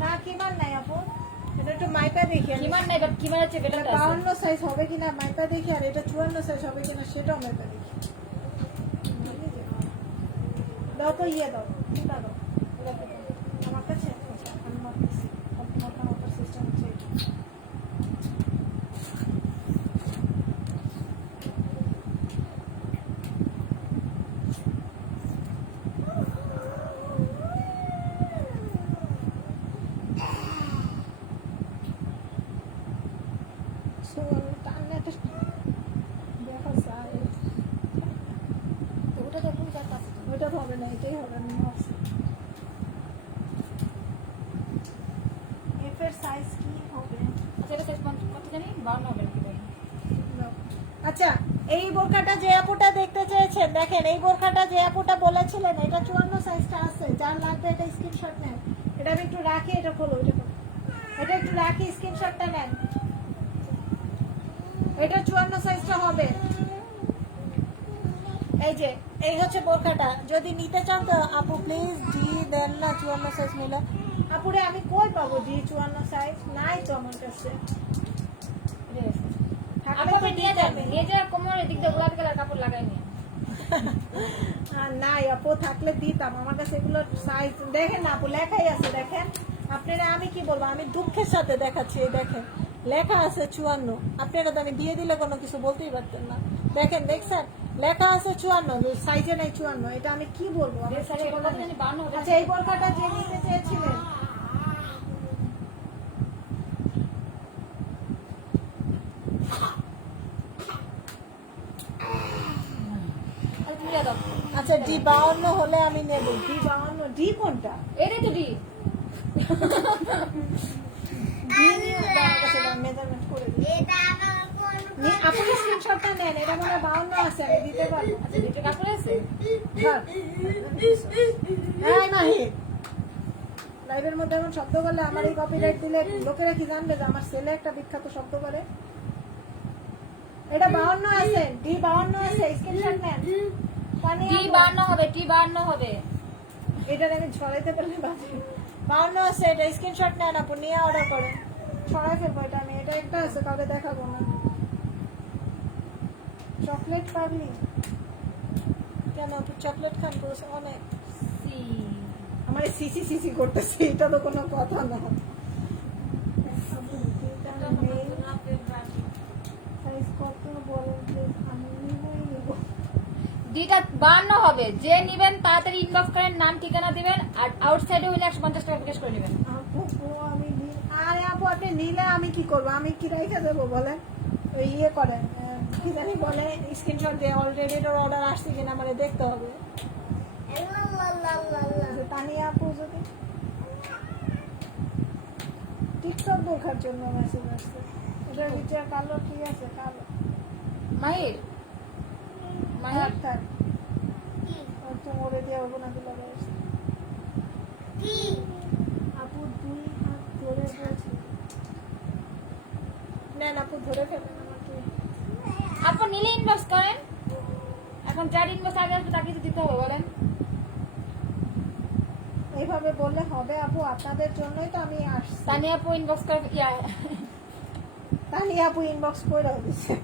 না কিমান নাই আপু এটা একটু মাইপা দেখি কিমান নাই বাট কিমান আছে বেটা আছে 52 সাইজ হবে কিনা মাইপা দেখি আর এটা 54 সাইজ হবে কিনা সেটাও মাইপা দেখি দাও তো ইয়ে দাও কোনটা দাও আমার কাছে আমি মাপতেছি আমার সিস্টেম হচ্ছে এটা। এই বোরখাটা যে আপুটা দেখতে চেয়েছেন, দেখেন এই বোরখাটা যে আপুটা বলেছিলেন, এটা 54 সাইজটা আছে। যার লাগবে এটা স্ক্রিনশট নেন। এটা আমি একটু রাখি, এটা খোলো, এটা একটু রাখি, স্ক্রিনশটটা নেন। এটা 54 সাইজটা হবে। এই যে এই হচ্ছে বোরখাটা। যদি নিতে চান তো আপু প্লিজ জি দেন না, 54 সাইজ নিলে। আপুরে আমি কই পাবো জি 54 সাইজ? নাই তো আমার কাছে। থাকলে আপনি তো নিয়ে দিতে যাবেন, হবে। নিয়ে যাওয়ার কোমরে দিক দিয়ে গোলাপি কালার কাপড় লাগাই নিয়ে। নাই আপু, থাকলে দিতাম। আমার কাছে এগুলো সাইজ দেখেন না আপু, লেখাই আছে দেখেন। আপনারা আমি কি বলবো, আমি দুঃখের সাথে দেখাচ্ছি। এই দেখেন লেখা আছে 54। আপনারা তো আমি দিয়ে দিলে কোনো কিছু বলতেই পারতেন না। দেখেন দেখছেন লেখা আছে 54, সাইজে নাই 54। এটা আমি কি বলবো? আমি যে সাইজে কত জানি 52 হবে। আচ্ছা এই বোরখাটা যে নিতে চেয়েছিলেন, নিয়ে দাও। আচ্ছা ডি 52 হলে আমি নেব। ডি 52, ডি কোনটা? এটাই তো ডি। ডি নিয়ে আমার কাছে মেজারমেন্ট করে দিন। আপনি স্ক্রিনশটটা নেন, এটা মনে হয় 52 আছে, আমি দিতে পারবো। আচ্ছা দুটো কাপড় আছে। হ্যাঁ। এই মাহি, লাইভের মধ্যে এমন শব্দ করলে আমার এই কপিরাইট দিলে লোকেরা কি জানবে যে আমার ছেলে একটা বিখ্যাত শব্দ করে? এটা 52 আছে, ডি 52 আছে, স্ক্রিনশট নেন। টি 52 হবে, টি 52 হবে। এটা আমি ছড়াইতে পারলে বাজে। 52 আছে, এটা স্ক্রিনশট নেন আপু, নিয়ে অর্ডার করেন। ছড়াই ফেলবো এটা আমি। এটা একটা আছে, কাউকে দেখাবো না। চকলেট পারলি কেন আপু? চকলেট খান বলছে অনেক। সি আমার সিসি সিসি করতেছে, এটা তো কোনো কথা না। সাইজ কত বলেন প্লিজ, আমি নিবই নিব। ডিটা 52 হবে। যে নেবেন তাড়াতাড়ি ইনবক্স করেন, নাম ঠিকানা দিবেন, আর আউটসাইডে হলে 150 টাকা বিকাশ করে নেবেন। আপু আমি আরে আপু আপনি নিলে আমি কি করবো? আমি কি রাইখা দেবো বলেন? ওই ইয়ে করেন, কি জানি বলে, স্ক্রিনশট দিয়ে অলরেডি এটার অর্ডার আসছে কিনা আমার দেখতে হবে। যে তানিয়া আপু যদি টিকটক দেখার জন্য মেসেজ আসছে। এটার ভিতরে কালো ঠিক আছে, কালো মাহির মাহির থাক। তো মরে দিয়ে হবো না দিলে আপু 2 হাত ধরে বলছি। নেন আপু, ধরে ফেলেন আমাকে। আপু নিলে ইনবক্স করেন। এখন যার ইনবক্স আগে আসবে তাকে তো দিতে হবে বলেন। এইভাবে বললে হবে আপু? আপনাদের জন্যই তো আমি আসছি। তানিয়া আপু ইনবক্স করে তানিয়া আপু ইনবক্স করে দিচ্ছে।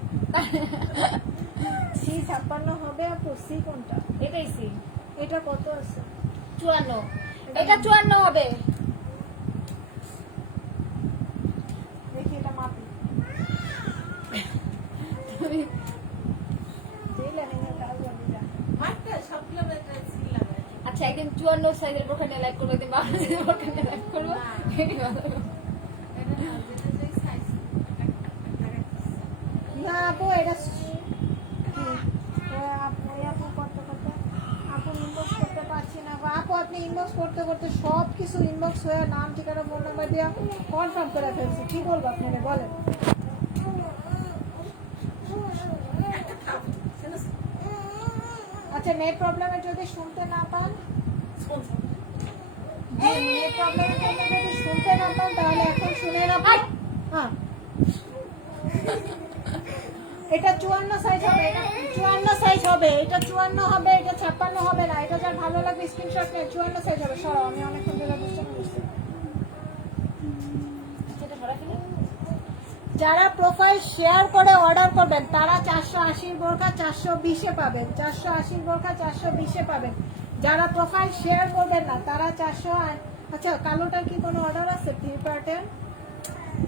সি 56 হবে আপু? সি কোনটা? এটাই সি। এটা কত আছে? 54। এটা 54 হবে। দেখি এটা মাপি। দিলেন এই কাজ আমি জানি। আচ্ছা একদিন 54 সাইজের বোরখা নিয়ে লাইভ করবো, একদিন 52 সাইজের বোরখা নিয়ে লাইভ করবো। না আপু এটা আপু করতে করতে আপু ইনবক্স করতে পারছি না। আপু আপনি ইনবক্স করতে করতে সব কিছু ইনবক্স হয়ে নাম ঠিকানা ফোন নাম্বার দিয়ে কনফার্ম করে ফেলছি। কি বলবো আপনাকে বলেন? আচ্ছা নেট প্রবলেমে যদি শুনতে না পান, নেট প্রবলেমের জন্য যদি শুনতে না পান তাহলে এখন শুনে না পান। হ্যাঁ এটা 54 সাইজ হবে, এটা 54 সাইজ হবে, এটা 54 হবে, এটা 56 হবে না। এটা যার ভালো লাগবে স্ক্রিনশট নিয়ে 54 সাইজ হবে। সরাও, আমি অনেকক্ষণ ধরে বুঝতে পারছি। সেটা ধরা ফেলে যারা প্রোফাইল শেয়ার করে অর্ডার করবেন তারা 480 বোরখা 420 পাবেন। 480 বোরখা 420 পাবেন। যারা প্রোফাইল শেয়ার করবেন না তারা 400। আচ্ছা কালোটার কি কোনো অর্ডার আছে? 3 পার্টের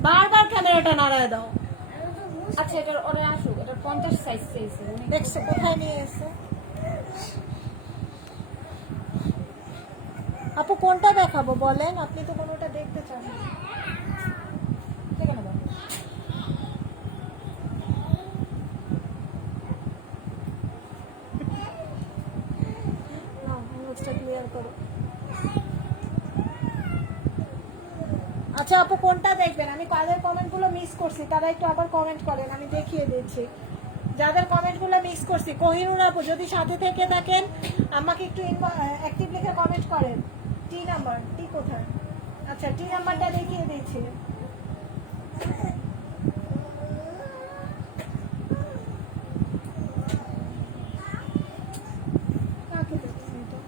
বারবার ক্যামেরাটা নাড়ায় দাও। আচ্ছা এটার অর্ডার আসুক। এটা 50 সাইজ চেয়েছে। দেখছো কোথায় নিয়ে এসে? আপু কোনটা দেখাবো বলেন? আপনি তো কোনোটা দেখতে চান না। দেখে নেবো। ক্লিয়ার করো। আচ্ছা আপু কোনটা দেখবেন? আমি কালের কমেন্টগুলো মিস করছি, তারা একটু আবার কমেন্ট করেন, আমি দেখিয়ে দিচ্ছি। যাদের কমেন্টগুলো মিক্স করছি, কোহিনুর আপু যদি সাথে থেকে থাকেন আমাকে একটু অ্যাক্টিভ লিখে কমেন্ট করেন। টি নাম্বার, টি কোথায়? আচ্ছা, টি নাম্বারটা দেখিয়ে দিচ্ছি। কাকে দেখছি এটা?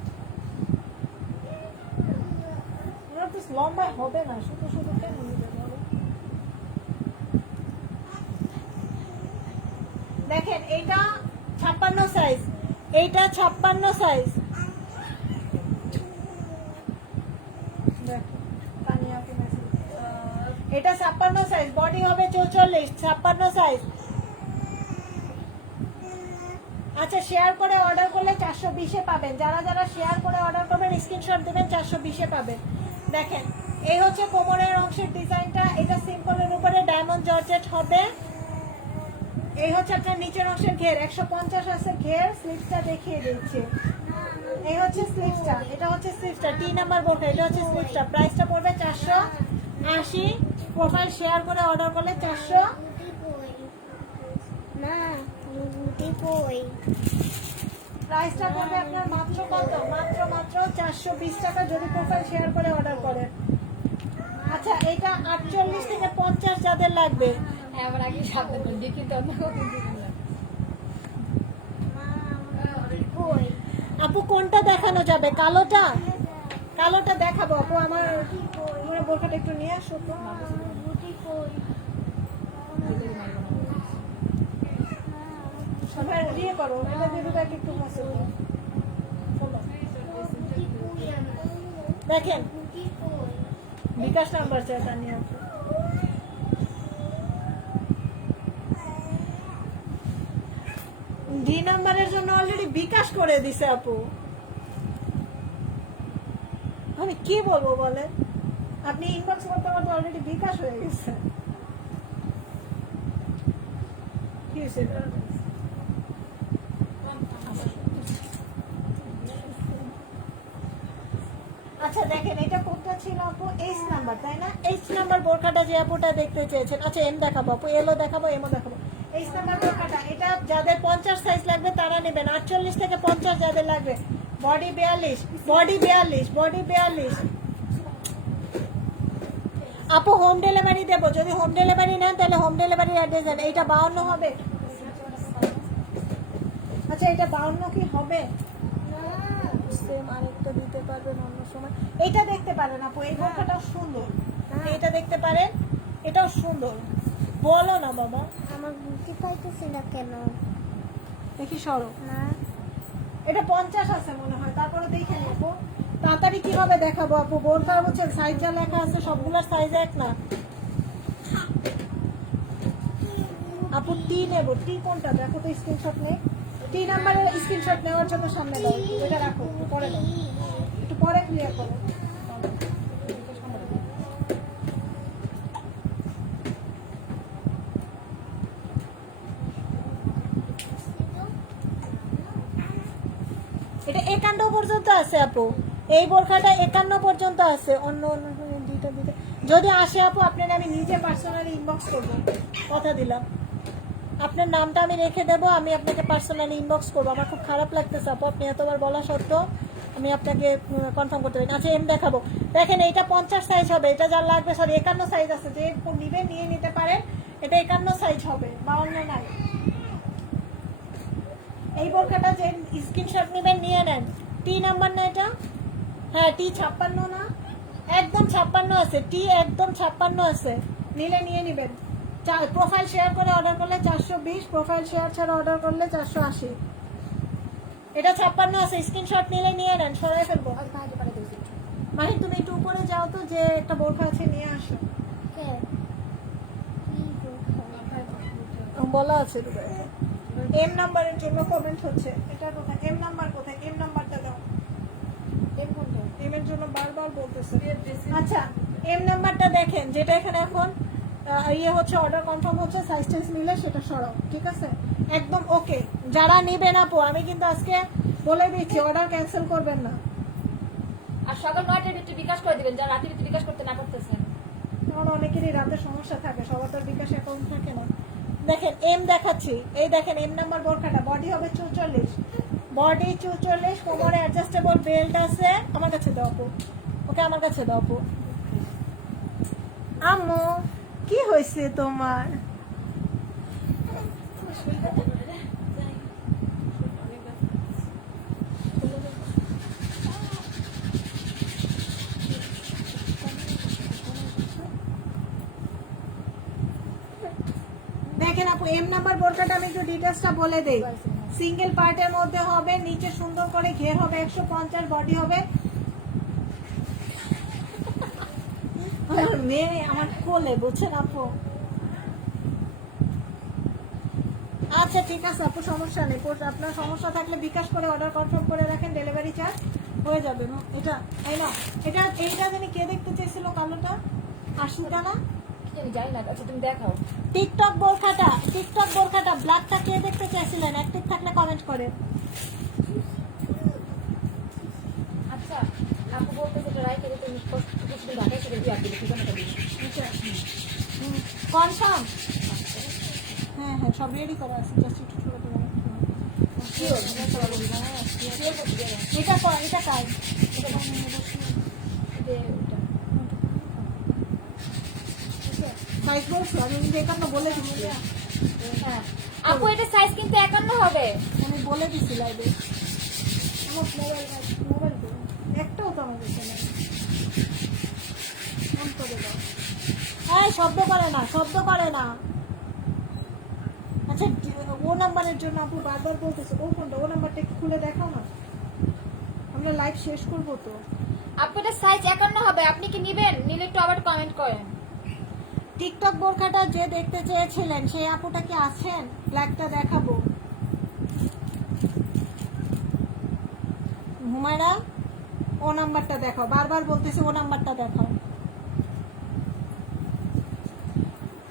ওরা তো লম্বা হবে না, শুধু শুধু কেন নিবে বলো? দেখেন এইটা 56 সাইজ, এইটা 56 সাইজ। এটা 56 সাইজ, বডি হবে 44, 56 সাইজ। আচ্ছা, শেয়ার করে অর্ডার করলে 420 পাবেন। যারা যারা শেয়ার করে অর্ডার করবেন স্ক্রিনশট দিবেন, 420 পাবেন। দেখেন এই হচ্ছে কোমরের অংশের ডিজাইনটা। এটা সিম্পলের উপরে ডায়মন্ড জর্জেট হবে। এই হচ্ছে আপনার নিচের অংশের ঘের, 150 আছে ঘের। স্লিভসটা দেখিয়ে দিচ্ছি। এই হচ্ছে স্লিভসটা, এটা হচ্ছে স্লিভসটা, টি নাম্বার বোর্ড। এটা হচ্ছে স্লিভসটা, প্রাইসটা পড়বে 480। প্রোফাইল শেয়ার করে অর্ডার করলে 400। না রুটি কই? প্রাইসটা পড়বে আপনার মাত্র কত? মাত্র 420 টাকা যদি প্রোফাইল শেয়ার করে অর্ডার করেন। আচ্ছা, এটা 48 থেকে 50 যাদের লাগবে। হ্যাঁ, আবার আগে সাবধান করে দেখি তো আপনাকে রুটি কই? আপু কোনটা দেখানো যাবে? কালোটা? কালোটা দেখাবো আপু। আমার বোরখাটা একটু নিয়ে আসো তো। রুটি কই? সবাই দিয়ে করো, এটা দিদি ব্যাগ একটু মাসে রুটি কই আমার? দেখেন রুটি কই? বিকাশ নাম্বার চাই তানিয়া আপু। ডি নাম্বারের জন্য অলরেডি বিকাশ করে দিছে আপু। আমি কি বলবো বলেন? আপনি ইনবক্স করতে করতে অলরেডি বিকাশ হয়ে গেছে। কি হয়েছে? আচ্ছা দেখেন, এটা কোনটা ছিল আপু? এইচ নাম্বার, তাই না? এইচ নাম্বার বোরখাটা যে আপুটা দেখতে চেয়েছেন। আচ্ছা, এম দেখাবো আপু, এলও দেখাবো, এমও দেখাবো। এইচ নাম্বার বোরখাটা, এটা যাদের 50 সাইজ লাগবে তারা নেবেন। 48 থেকে 50 যাদের লাগবে। Body 42, body 42, body 42। আপু হোম ডেলিভারি দেবো, যদি হোম ডেলিভারি নেন তাহলে হোম ডেলিভারি অ্যাড্রেস দেন। এইটা 52 হবে? আচ্ছা, এটা 52 কি হবে? সেম আরেকটা দিতে পারবেন অন্য সময়। এইটা দেখতে পারেন আপু, এই বোরখাটাও সুন্দর। এটা দেখতে পারেন, এটাও সুন্দর। বলো না বাবা। আমার রুটি পাইতেছি না কেন? দেখি সরো। না এটা 50 আছে মনে হয়, তারপরে দেখে নেবো। তাড়াতাড়ি কিভাবে দেখাবো আপু? বোরখা বলছেন সাইজ যা লেখা আছে সবগুলোর সাইজ এক না আপু। টি নেবো, টি কোনটা দেখো তো, স্ক্রিনশট নেই। টি নাম্বারের স্ক্রিনশট নেওয়ার জন্য সামনে দাও, এটা রাখো, পরে দাও, একটু পরে ক্লিয়ার করো। এটা 51 পর্যন্ত আছে আপু, এই বোরখাটা 51 পর্যন্ত আছে। অন্য অন্য দুইটা দিতে যদি আসে আপু, আপনার আমি নিজে পার্সোনালি ইনবক্স করবো, কথা দিলাম। আপনার নামটা আমি রেখে দেবো, আমি আপনাকে পার্সোনালি ইনবক্স করবো। আমার খুব খারাপ লাগতেছে আপু, আপনি এতবার বলা সত্ত্বেও আমি আপনাকে কনফার্ম করতে পারি। আচ্ছা, এম দেখাবো। দেখেন এইটা 50 সাইজ হবে, এটা যার লাগবে, সরি 51 সাইজ আছে, যে নিবে নিয়ে নিতে পারেন। এটা 51 সাইজ হবে, 52 নাই। এই বোরখাটা যে স্ক্রিনশট নেবেন নিয়ে নেন। টি নাম্বার না এটা? হ্যাঁ, টি 56 না? একদম 56 আছে, টি একদম 56 আছে। নিলে নিয়ে নেবেন। প্রোফাইল শেয়ার করে অর্ডার করলে 420, প্রোফাইল শেয়ার ছাড়া অর্ডার করলে 480। এটা 56 আছে, স্ক্রিনশট নিলে নিয়ে নেন, সরাই ফেলবো। মাহি তুমি একটু উপরে যাও তো, যে একটা বোরখা আছে নিয়ে আসো। কে? কি বোরখা? বলা আছে এম নাম্বারের জন্য কমেন্ট হচ্ছে। এটা কোথায়? এম নাম্বার কোথায়? এম নাম্বারটা দাও। এর কোনটা? এম এর জন্য বারবার বলতেছে। আচ্ছা, এম নাম্বারটা দেখেন, যেটা এখানে এখন ইয়ে হচ্ছে, অর্ডার কনফার্ম হচ্ছে, সাইজ টাইজ নিলে সেটা সরাও, ঠিক আছে? একদম ওকে। যারা নেবেন আপু, আমি কিন্তু আজকে বলে দিচ্ছি, অর্ডার ক্যান্সেল করবেন না। আর সকাল 9টার ভিতরে বিকাশ করে দিবেন, যারা রাতের ভিতরে বিকাশ করতে না পারতেছেন। কারণ অনেকেরই রাতে সমস্যা থাকে, সবার তো বিকাশ অ্যাকাউন্ট থাকে না। দেখেন এম দেখাচ্ছি, এই দেখেন এম নাম্বার বোরখাটা, বডি হবে 44, বডি 44, কোমরে অ্যাডজাস্টেবল বেল্ট আছে। আমার কাছে দাও আপু, ওকে আমার কাছে দাও আপু। আম্মু কি হয়েছে তোমার? দেখেন আপু এম নাম্বার বোরকাটা আমি একটু ডিটেলসটা বলে দেই। সিঙ্গেল পার্টের মধ্যে হবে, নিচে সুন্দর করে ঘের হবে 150, বডি হবে। আমার মেয়ে আমার কোলে, বুঝছেন আপু? আচ্ছা ঠিক আছে আপু, সমস্যা নেই। আপনার সমস্যা থাকলে বিকাশ করে অর্ডার কনফার্ম করে রাখেন, ডেলিভারি চার্জ হয়ে যাবে। এটা এই না, এইটা জানি কে দেখতে চেয়েছিল, কালোটা আশিটা না কি জানি, জানি না। আচ্ছা তুমি দেখাও। টিকটক বোরখাটা ব্ল্যাকটা কে দেখতে চাইছিলেন? অ্যাক্টিভ থাকলে কমেন্ট করেন। আচ্ছা আপু বলতেছে যে রাইকে তুমি কিছুদিন ঢাকায় ছেড়ে দিয়ে আপনি ঠিকানাটা দিন। কনফার্ম? হ্যাঁ হ্যাঁ, সব রেডি করা আছে, জাস্ট একটু ছোট করে রাখতে হবে। শিওর হ্যাঁ শিওর করতে দিয়ে দাও। এটা এটা কাজ এটা বানিয়ে নেবো যে ওটা সাইজ বলছো, আমি কিন্তু এখানে বলে দিচ্ছি, হ্যাঁ আপু এটা সাইজ কিন্তু 51 হবে। আমি বলে দিচ্ছি লাইভে। আমার মোবাইল একটাও তো আমার কাছে নেই, ফোন করে দাও। হ্যাঁ শব্দ করে না। আচ্ছা ও নাম্বারের জন্য আপু বারবার বলতেছে, ও কোনটা, ও নাম্বারটা একটু খুলে দেখাও না, আমরা লাইভ শেষ করবো তো। আপু এটা সাইজ 51 হবে, আপনি কি নেবেন? নিলে একটু আবার কমেন্ট করেন। টিকটক বোরখাটা যে দেখতে চেয়েছিলেন সেই আপুটা কি আছেন? ব্ল্যাকটা দেখাবো। হুমায়রা ও নাম্বারটা দেখাও, বারবার বলতেছে ও নাম্বারটা দেখাও।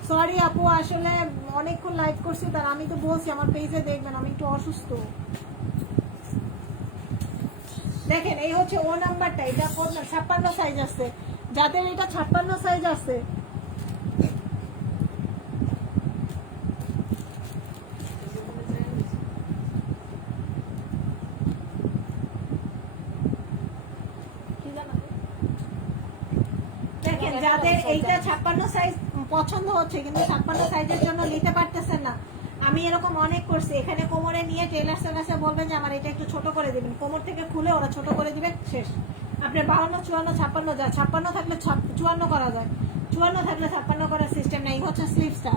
সরি আপু, আসলে অনেকক্ষণ লাইভ করছি, তার আমি তো বলছি আমার পেজে দেখবেন, আমি একটু অসুস্থ। দেখেন এই হচ্ছে ও নাম্বারটা, এটা 56 সাইজ আছে, যাদের এটা 56 সাইজ আছে দেখেন, যাদের এইটা 56 সাইজ পছন্দ হচ্ছে কিন্তু 56 সাইজের জন্য নিতে পারতেছেন না, আমি এরকম অনেক করছি। এখানে কোমরে নিয়ে টেলার্সের কাছে বলবেন যে আমার এটা একটু ছোট করে দিবেন, কোমর থেকে খুলে ওরা ছোট করে দিবে, শেষ। আপনার 52, 54, 56 যায়, 56 থাকলে 54 করা যায়, 54 থাকলে 56 করার সিস্টেম নেই। হচ্ছে স্লিভসটা,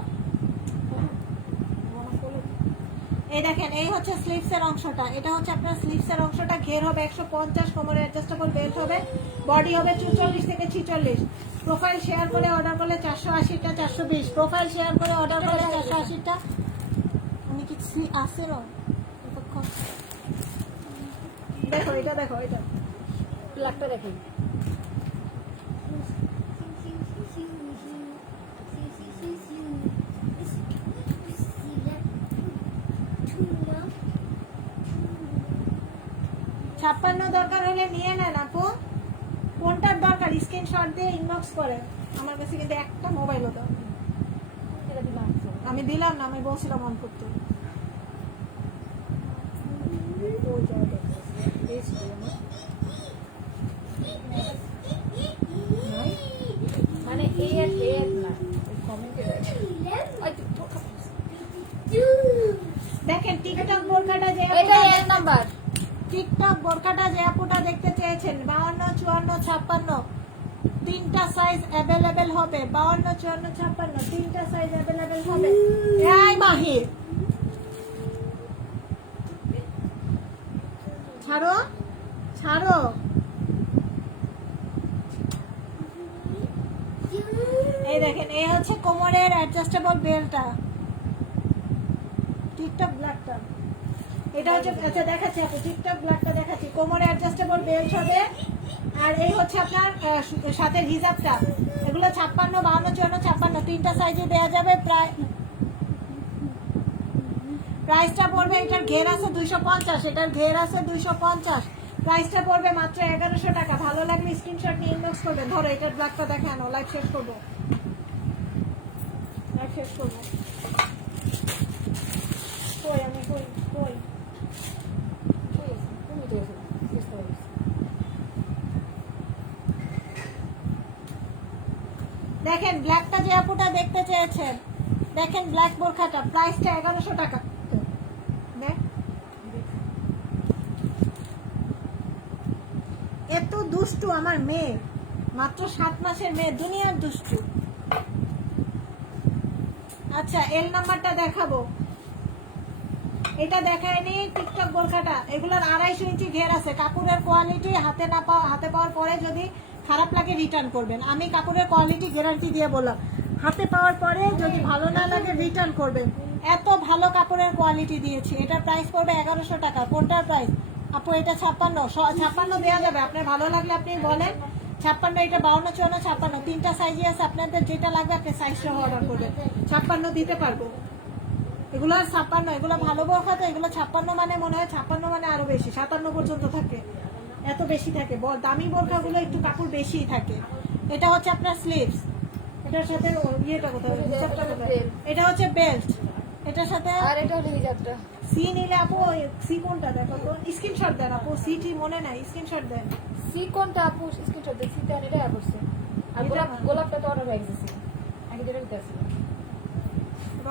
এই দেখেন এই হচ্ছে স্লিভসের অংশটা, এটা হচ্ছে আপনার স্লিভসের অংশটা, ঘের হবে 150, কোমরে অ্যাডজাস্টেবল বেল্ট হবে, বডি হবে 44 থেকে 46। প্রোফাইল শেয়ার করে অর্ডার করলে 480টা 420, প্রোফাইল শেয়ার করে অর্ডার করলে 480টা। উনি কি আসছে না এতক্ষণ? দেখো এটা, দেখো এটা ব্ল্যাকটা দেখি। Tuna. 56 দরকার হলে নিয়ে নেন আপু, কোনটার দরকার স্ক্রিনশট দিয়ে ইনবক্স করে। আমার কাছে কিন্তু একটা মোবাইলও দাও, এটা দিলাম। আমি দিলাম না, আমি বলছিলাম অন করতে। মানে এই আর এই আর না কমেন্টে দেখেন টিকটক বোরখাটা যে এটা এক নাম্বার। টিকটক বোরখাটা যে আপুটা দেখতে চেয়েছেন 52, 54, 56 তিনটা সাইজ অ্যাভেলেবেল হবে, 52, 54, 56 তিনটা সাইজ অ্যাভেলেবেল হবে। এই মাহির ছাড়ো ছাড়ো। এই দেখেন এই হচ্ছে কোমরের অ্যাডজাস্টেবল বেল্টটা, টিকটক ব্ল্যাকটা, এটা হচ্ছে। আচ্ছা দেখাচ্ছি আপু, টিকটক ব্ল্যাকটা দেখাচ্ছি, কোমরে অ্যাডজাস্টেবল বেল্ট হবে। আর এই হচ্ছে আপনার সাথে হিজাবটা, এগুলো 56, 52, 54, 56 তিনটা সাইজে দেওয়া যাবে। প্রাইসটা পড়বে, এটার ঘের আছে 250, এটার ঘের আছে 250, প্রাইসটা পড়বে মাত্র 1100 টাকা। ভালো লাগলে স্ক্রিনশট নিয়ে ইনবক্স করবেন। ধরো এটার ব্ল্যাকটা দেখানো, লাইভ শেষ করবো। কই আমি কই কই তুমি তো এসো শেষ করে দিচ্ছি। দেখেন ব্ল্যাকটা যে আপুটা দেখতে চেয়েছেন, দেখেন ব্ল্যাক বোরখাটা প্রাইসটা 1100 টাকা। দেখ এত দুষ্টু আমার মেয়ে, মাত্র 7 মাসের মেয়ে, দুনিয়ার দুষ্টু। আচ্ছা এল নাম্বারটা দেখাবো, এটা দেখায়নি টিকটক বোরখাটা। এগুলোর 250 ইঞ্চি ঘের আছে। কাপড়ের কোয়ালিটি হাতে পাওয়ার পরে যদি খারাপ লাগে রিটার্ন করবেন। আমি কাপড়ের কোয়ালিটি গ্যারান্টি দিয়ে বললাম, হাতে পাওয়ার পরে যদি ভালো না লাগে রিটার্ন করবেন। এত ভালো কাপড়ের কোয়ালিটি দিয়েছি। এটার প্রাইস পড়বে 1100 টাকা। কোনটার প্রাইস আপু? এটা 56 দেওয়া যাবে, আপনার ভালো লাগলে আপনি বলেন। 56, এটা 52, 54, 56 তিনটা সাইজই আছে। আপনাদের যেটা লাগবে আপনি সাইজ সহ অর্ডার করবেন। 56 দিতে পারবো। এগুলো 56, এগুলো ভালো বোরখা তো। এগুলো 56 মানে মনে হয় 56 মানে আরো বেশি, 57 পর্যন্ত থাকে, এত বেশি থাকে। দামি বোরখাগুলো একটু কাপড় বেশিই থাকে। এটা হচ্ছে আপনার স্লিভস, এটার সাথে ইয়েটা কোথায়, হিজাবটা কোথায়? এটা হচ্ছে বেল্ট, এটার সাথে আর এটা হলো হিজাবটা। সি নিলে আপু, সি কোনটা দেখো তো, স্ক্রিনশট দেন আপু। সি টি মনে নাই, স্ক্রিনশট দেন। সি কোনটা আপু? স্ক্রিনশট দিচ্ছি, দেন এটা করছে। আর গোলাপটা তো অর্ডার হয়ে গেছে, আগে যেটা দিতে আসছিল।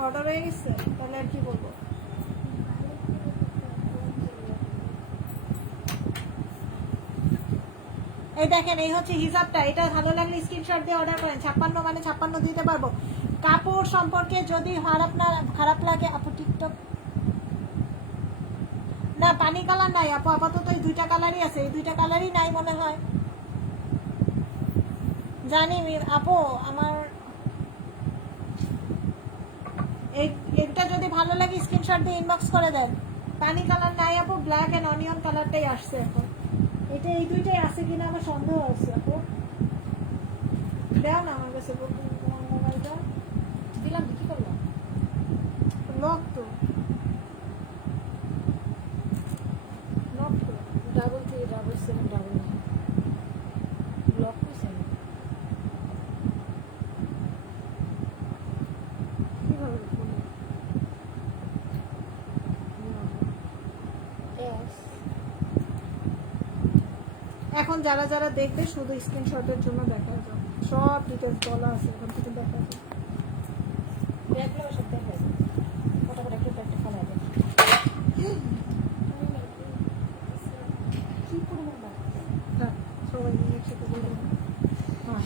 অর্ডার হয়ে গেছে, তাহলে আর কি বলবো। এই দেখেন, এই হচ্ছে হিজাবটা। এটা ভালো লাগলে স্ক্রিনশট দিয়ে অর্ডার করেন। 56 মানে 56 দিতে পারবো। কাপড় সম্পর্কে যদি খারাপ লাগে আপু, টিকটক না পানি কালার নাই আপু, আপাতত এই দুইটা কালারই আছে। এই দুইটা কালারই নাই মনে হয়, জানি আপু। আমার এটা যদি ভালো লাগে স্ক্রিনশট দিয়ে ইনবক্স করে দেন। পানি কালার নাই আপু, ব্ল্যাক এন্ড অনিয়ন কালারটাই আসছে এখন। এটা এই দুইটাই আছে কিনা আমার সন্দেহ আছে আপু। দেও না আমার কাছে মোবাইলটা। দিলাম কি করলাম? লক তো, লক তো। 33377 ব্লক করছে। কিভাবে খুলবো? এস এখন যারা যারা দেখবে শুধু স্ক্রিনশটের জন্য দেখা যায়, সব ডিটেলস বলা আছে এখান থেকে দেখা যায়। ব্যাগগুলো সব দেখা যায়, ফটোফট একটা ফেলা যায়। কি পরিমাণ বাড়ছে? হ্যাঁ, সবাই মিলে একসাথে বলবো।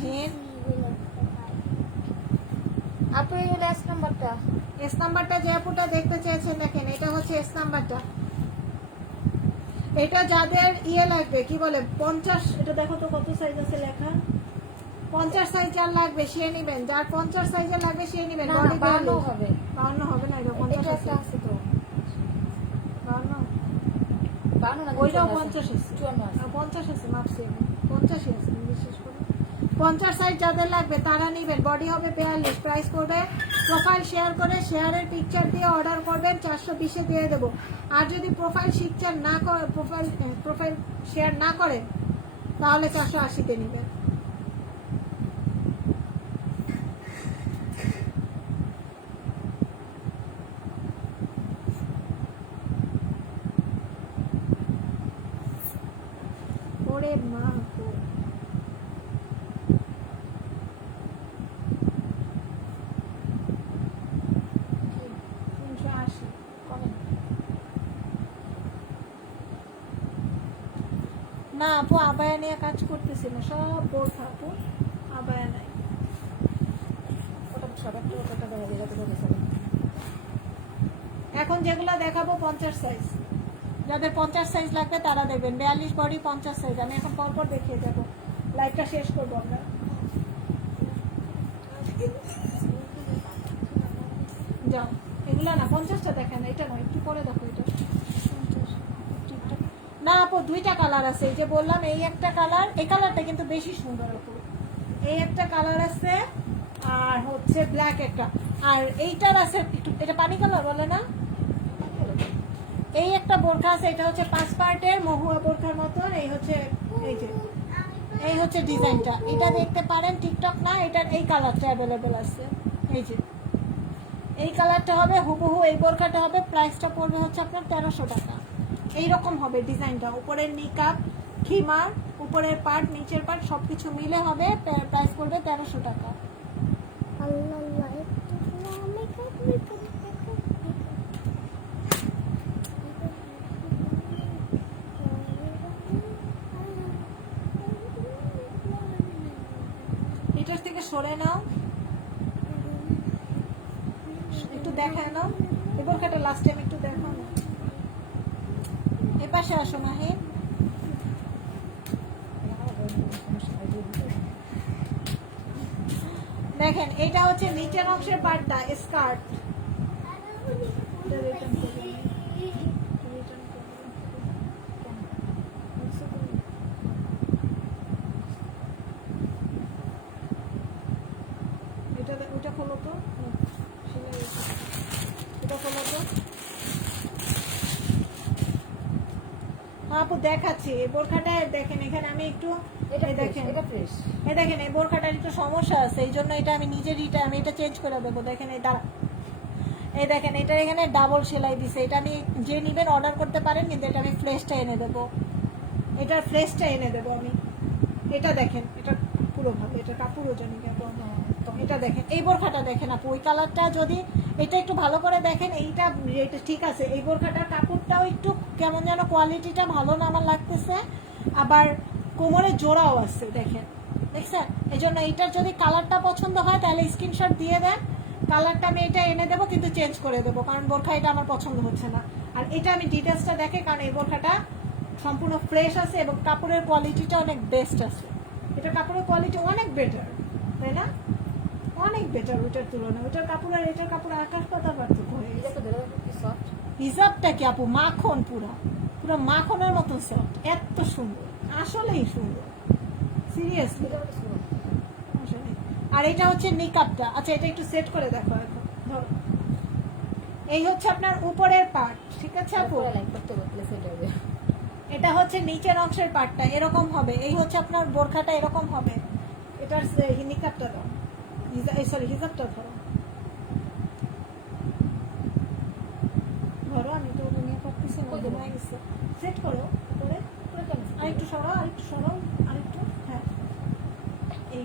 হ্যাঁ, আপু এই হলো এস নাম্বারটা। এস নাম্বারটা যে আপুটা দেখতে চেয়েছেন, দেখেন এটা হচ্ছে এস নাম্বারটা। এটা যাদের ইয়ে লাগবে, কি বলে 50, এটা দেখো তো কত সাইজ আছে লেখা। 50 সাইজ যার লাগবে সে নিবেন, যার 50 সাইজের লাগবে সে নিবেন। না, বডি 52 হবে। 52 হবে না, এটা এটা 50 একটা আছে। আছে তো। 52 52 না, ওইটাও 54 50 আছে। 54 আছে। 50 আছে, মাপছি আমি 50ই আছে, বিশেষ করে 50 সাইজ যাদের লাগবে তারা নিবেন। বডি হবে 42, প্রাইস করবে। প্রোফাইল শেয়ার করে শেয়ারের পিকচার দিয়ে অর্ডার করবেন, 420-এ দিয়ে দেবো। আর যদি প্রোফাইল পিকচার না করে, প্রোফাইল শেয়ার না করে, তাহলে 480-তে নিবেন। ওরে মা গো। কি? 380 কমে না আপু, আবায়া নিয়ে কাজ করতেছি না, সব বোরখা আপু, আবায়া নাই। ফটোফট সব একটা দেখা যায়, যাতে বলে সবাই। এখন যেগুলো দেখাবো 50 সাইজ, যাদের 50 সাইজ লাগবে তারা দেখবেন। 42 বডি 50 সাইজ। আমি এখন পরপর দেখিয়ে যাবো, লাইভটা শেষ করবো আমরা। যাও, এগুলো না 50টা দেখেন, এটা নয়, একটু পরে দেখো এটা। 50 না আপু, দুইটা কালার আছে। এই যে বললাম, এই একটা কালার, এই কালারটা কিন্তু বেশি সুন্দর আপু। এই একটা কালার আছে, আর হচ্ছে ব্ল্যাক একটা, আর এইটার আছে এটা পানি কালার বলে না। এই একটা বোরখা আছে, এটা হচ্ছে 5 পার্টের মহুয়া বোরখার মতন। এই হচ্ছে, এই হচ্ছে ডিজাইনটা। এটা দেখতে পারেন, টিকটক না, এটার এই কালারটা অ্যাভেলেবেল আছে। এই যে এই কালারটা হবে হুবহু, এই বোরখাটা হবে, প্রাইসটা পড়বে হচ্ছে আপনার 1300 টাকা। এইরকম হবে ডিজাইনটা, উপরের নিকাব, খিমার, উপরের পার্ট, নিচের পার্ট সব কিছু মিলে হবে, প্রাইস পড়বে 1300 টাকা। আল্লাহ আল্লাহ, একটু মেকআপ। এটার থেকে সরে নাও, একটু দেখায় নাও, এই বোরখাটা লাস্ট টাইম একটু দেখাও না। এ পাশে আসো মাহি। দেখেন এটা হচ্ছে নিচের অংশের পার্টটা, স্কার্ট। ওটা খোলো তো, এটা খোলো তো। আপু দেখাচ্ছি এই বোরখাটা, দেখেন এখানে আমি একটু দেখেন, এটা ফ্রেশ। এই দেখেন এই বোরখাটার একটু সমস্যা আছে, এই জন্য এটা আমি নিজের আমি এটা চেঞ্জ করে দেবো। দেখেন এই দাঁড়া, এই দেখেন এটা এখানে ডাবল সেলাই দিছে, এটা আমি যে নিবেন অর্ডার করতে পারেন, কিন্তু এটা আমি ফ্রেশটা এনে দেবো, এটার ফ্রেশটা এনে দেবো আমি। এটা দেখেন, এটা পুরোভাবে এটা কাপড়ও জানি কেন। এটা দেখেন এই বোরখাটা দেখেন আপু, ওই কালারটা যদি এটা একটু ভালো করে দেখেন, এইটা এটা ঠিক আছে, এই বোরখাটার কাপড়টাও একটু কেমন যেন কোয়ালিটিটা ভালো না আমার লাগতেছে, আবার কোমরে জোড়াও আছে দেখেন, দেখছেন? এই জন্য এইটার যদি কালারটা পছন্দ হয় তাহলে স্ক্রিনশট দিয়ে দেন, কালারটা আমি এটা এনে দেবো, কিন্তু চেঞ্জ করে দেবো, কারণ বোরখা এটা আমার পছন্দ হচ্ছে না। আর এটা আমি ডিটেলসটা দেখে, কারণ এই বোরখাটা সম্পূর্ণ ফ্রেশ আছে এবং কাপড়ের কোয়ালিটিটা অনেক বেস্ট আছে, এটা কাপড়ের কোয়ালিটি অনেক বেটার, তাই না? অনেক বেটার ওইটার তুলনায়, ওইটার কাপড় আর এটার কাপড় আকাশ পাতা পার্থক্য হয়ে গেছে। হিজাবটা কি আপু মাখন, পুরো পুরো মাখনের মতো সফট, এত সুন্দর, আসলেই সুন্দর, সিরিয়াসলি। আর এটা হচ্ছে নিকাবটা, আচ্ছা এটা একটু সেট করে দেখো এখন, ধরো এই হচ্ছে আপনার উপরের পার্ট, ঠিক আছে আপু? এটা হচ্ছে নিচের অংশের পার্টটা, এরকম হবে, এই হচ্ছে আপনার বোরখাটা এরকম হবে। এটার নিকাবটা দাও, সরি হিজাবটা ধরো, ধরো আমি তো নিয়ে করতেছি না, ঘুমায় গেছে। সেট করো করে, আরেকটু সরাও, আরেকটু সরাও, আরেকটু, হ্যাঁ এই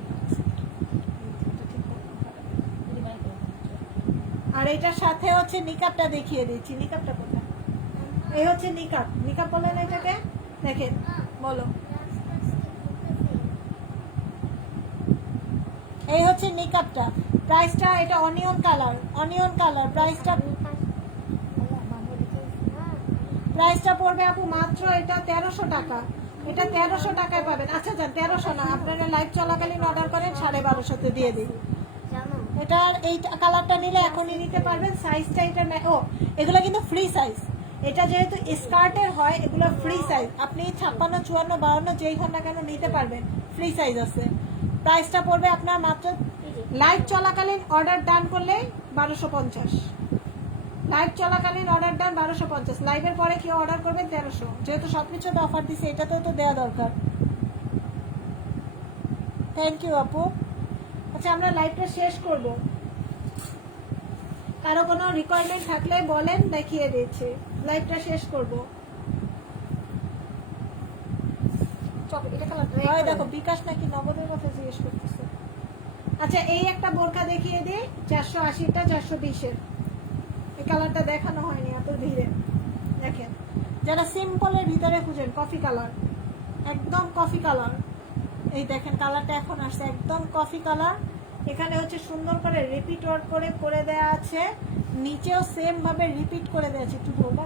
আর এটার সাথে হচ্ছে নিকাবটা দেখিয়ে দিচ্ছি, নিকাবটা কোথায়? এই হচ্ছে নিকাব, নিকাব বলেন এটাকে, দেখেন বলো, এই হচ্ছে নিকাবটা, প্রাইসটা এটা অনিয়ন কালার, অনিয়ন কালার, প্রাইসটা পড়বে আপু মাত্র এটা 1300 টাকা, এটা 1300 টাকায় পাবেন। আচ্ছা যান 1300 না, আপনারা লাইভ চলাকালীন অর্ডার করেন 1250 দিয়ে দিন। এটার এই কালারটা নিলে এখনই নিতে পারবেন, সাইজটা এটা ও এগুলো কিন্তু ফ্রি সাইজ, এটা যেহেতু স্কার্টের হয় এগুলো ফ্রি সাইজ, আপনি 56, 54, 52 যেই হন না কেন নিতে পারবেন, ফ্রি সাইজ আছে। প্রাইসটা পড়বে আপনার মাত্র লাইভ চলাকালীন অর্ডার ডান করলে 1250, লাইভ চলাকালীন অর্ডার ডান 1250, লাইভের পরে কেউ অর্ডার করবেন 1300, যেহেতু সবকিছুতে অফার দিচ্ছে এটাতেও তো দেওয়া দরকার। থ্যাংক ইউ আপু। আচ্ছা আমরা লাইভটা শেষ করব, কারো কোনো রিকোয়ারমেন্ট থাকলে বলেন, দেখিয়ে দিচ্ছি, লাইভটা শেষ করব। দেখো বিকাশ নাকি নগদের কথা জিজ্ঞেস করতেছে। আচ্ছা এই একটা বোরকা দেখিয়ে দিই, 480টা 420-এর, এই কালারটা দেখানো হয়নি এত ধীরে, দেখেন যারা সিম্পলের ভিতরে খুঁজেন, কফি কালার, একদম কফি কালার, এই দেখেন কালারটা এখন আসছে, একদম কফি কালার। এখানে হচ্ছে সুন্দর করে রিপিট ওয়ার্ক করে দেয়া আছে, নিচেও সেম ভাবে রিপিট করে দেওয়া আছে, একটু বলবা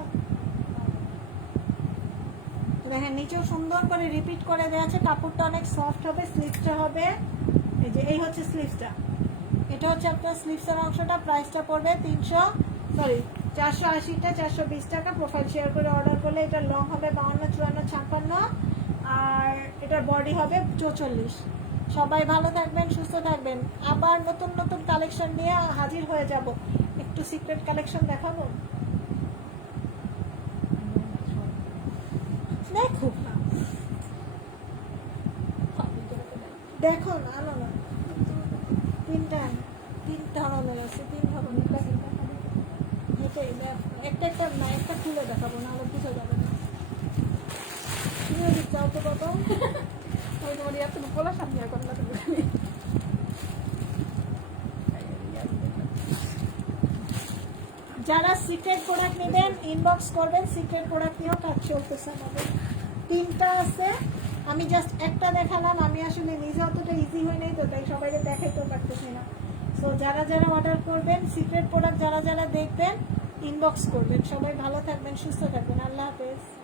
দেখেন নিচেও সুন্দর করে রিপিট করে দেওয়া আছে, কাপড়টা অনেক সফট হবে, স্লিভসটা হবে এই যে, এই হচ্ছে স্লিভসটা, এটা হচ্ছে আপনার স্লিভসের অংশটা, প্রাইসটা পড়বে 480টা 420 টাকা। প্রোফাইল শেয়ার করে অর্ডার করলে এটা লং হবে 52, 54, 56, আর এটার বডি হবে 44। সবাই ভালো থাকবেন, সুস্থ থাকবেন, আবার নতুন নতুন কালেকশন নিয়ে হাজির হয়ে যাব। একটু সিক্রেট কালেকশন দেখাবো, দেখো না, দেখো না, আলো না, তিনটা তিন ধরনের আছে, তিন ধরনের এটাই একটা একটা না, একটা খুলে দেখাবো না হলে বুঝা যাবে না। তুমি ওদিক যাও তো বাবা, আমি তোমার এত বলা সামনে আর কথা লাগবে। যারা সিক্রেট প্রোডাক্ট নেবেন ইনবক্স করবেন, সিক্রেট প্রোডাক্ট নিয়েও কাজ চলতেছে আমাদের। তিনটা আছে, আমি জাস্ট একটা দেখালাম, আমি আসলে নিজে অতটা ইজি হয়ে নেই তো তাই সবাইকে দেখাইতেও পারতেছি না। সো যারা যারা অর্ডার করবেন, সিক্রেট প্রোডাক্ট যারা যারা দেখবেন ইনবক্স করবেন। সবাই ভালো থাকবেন, সুস্থ থাকবেন, আল্লাহ হাফেজ।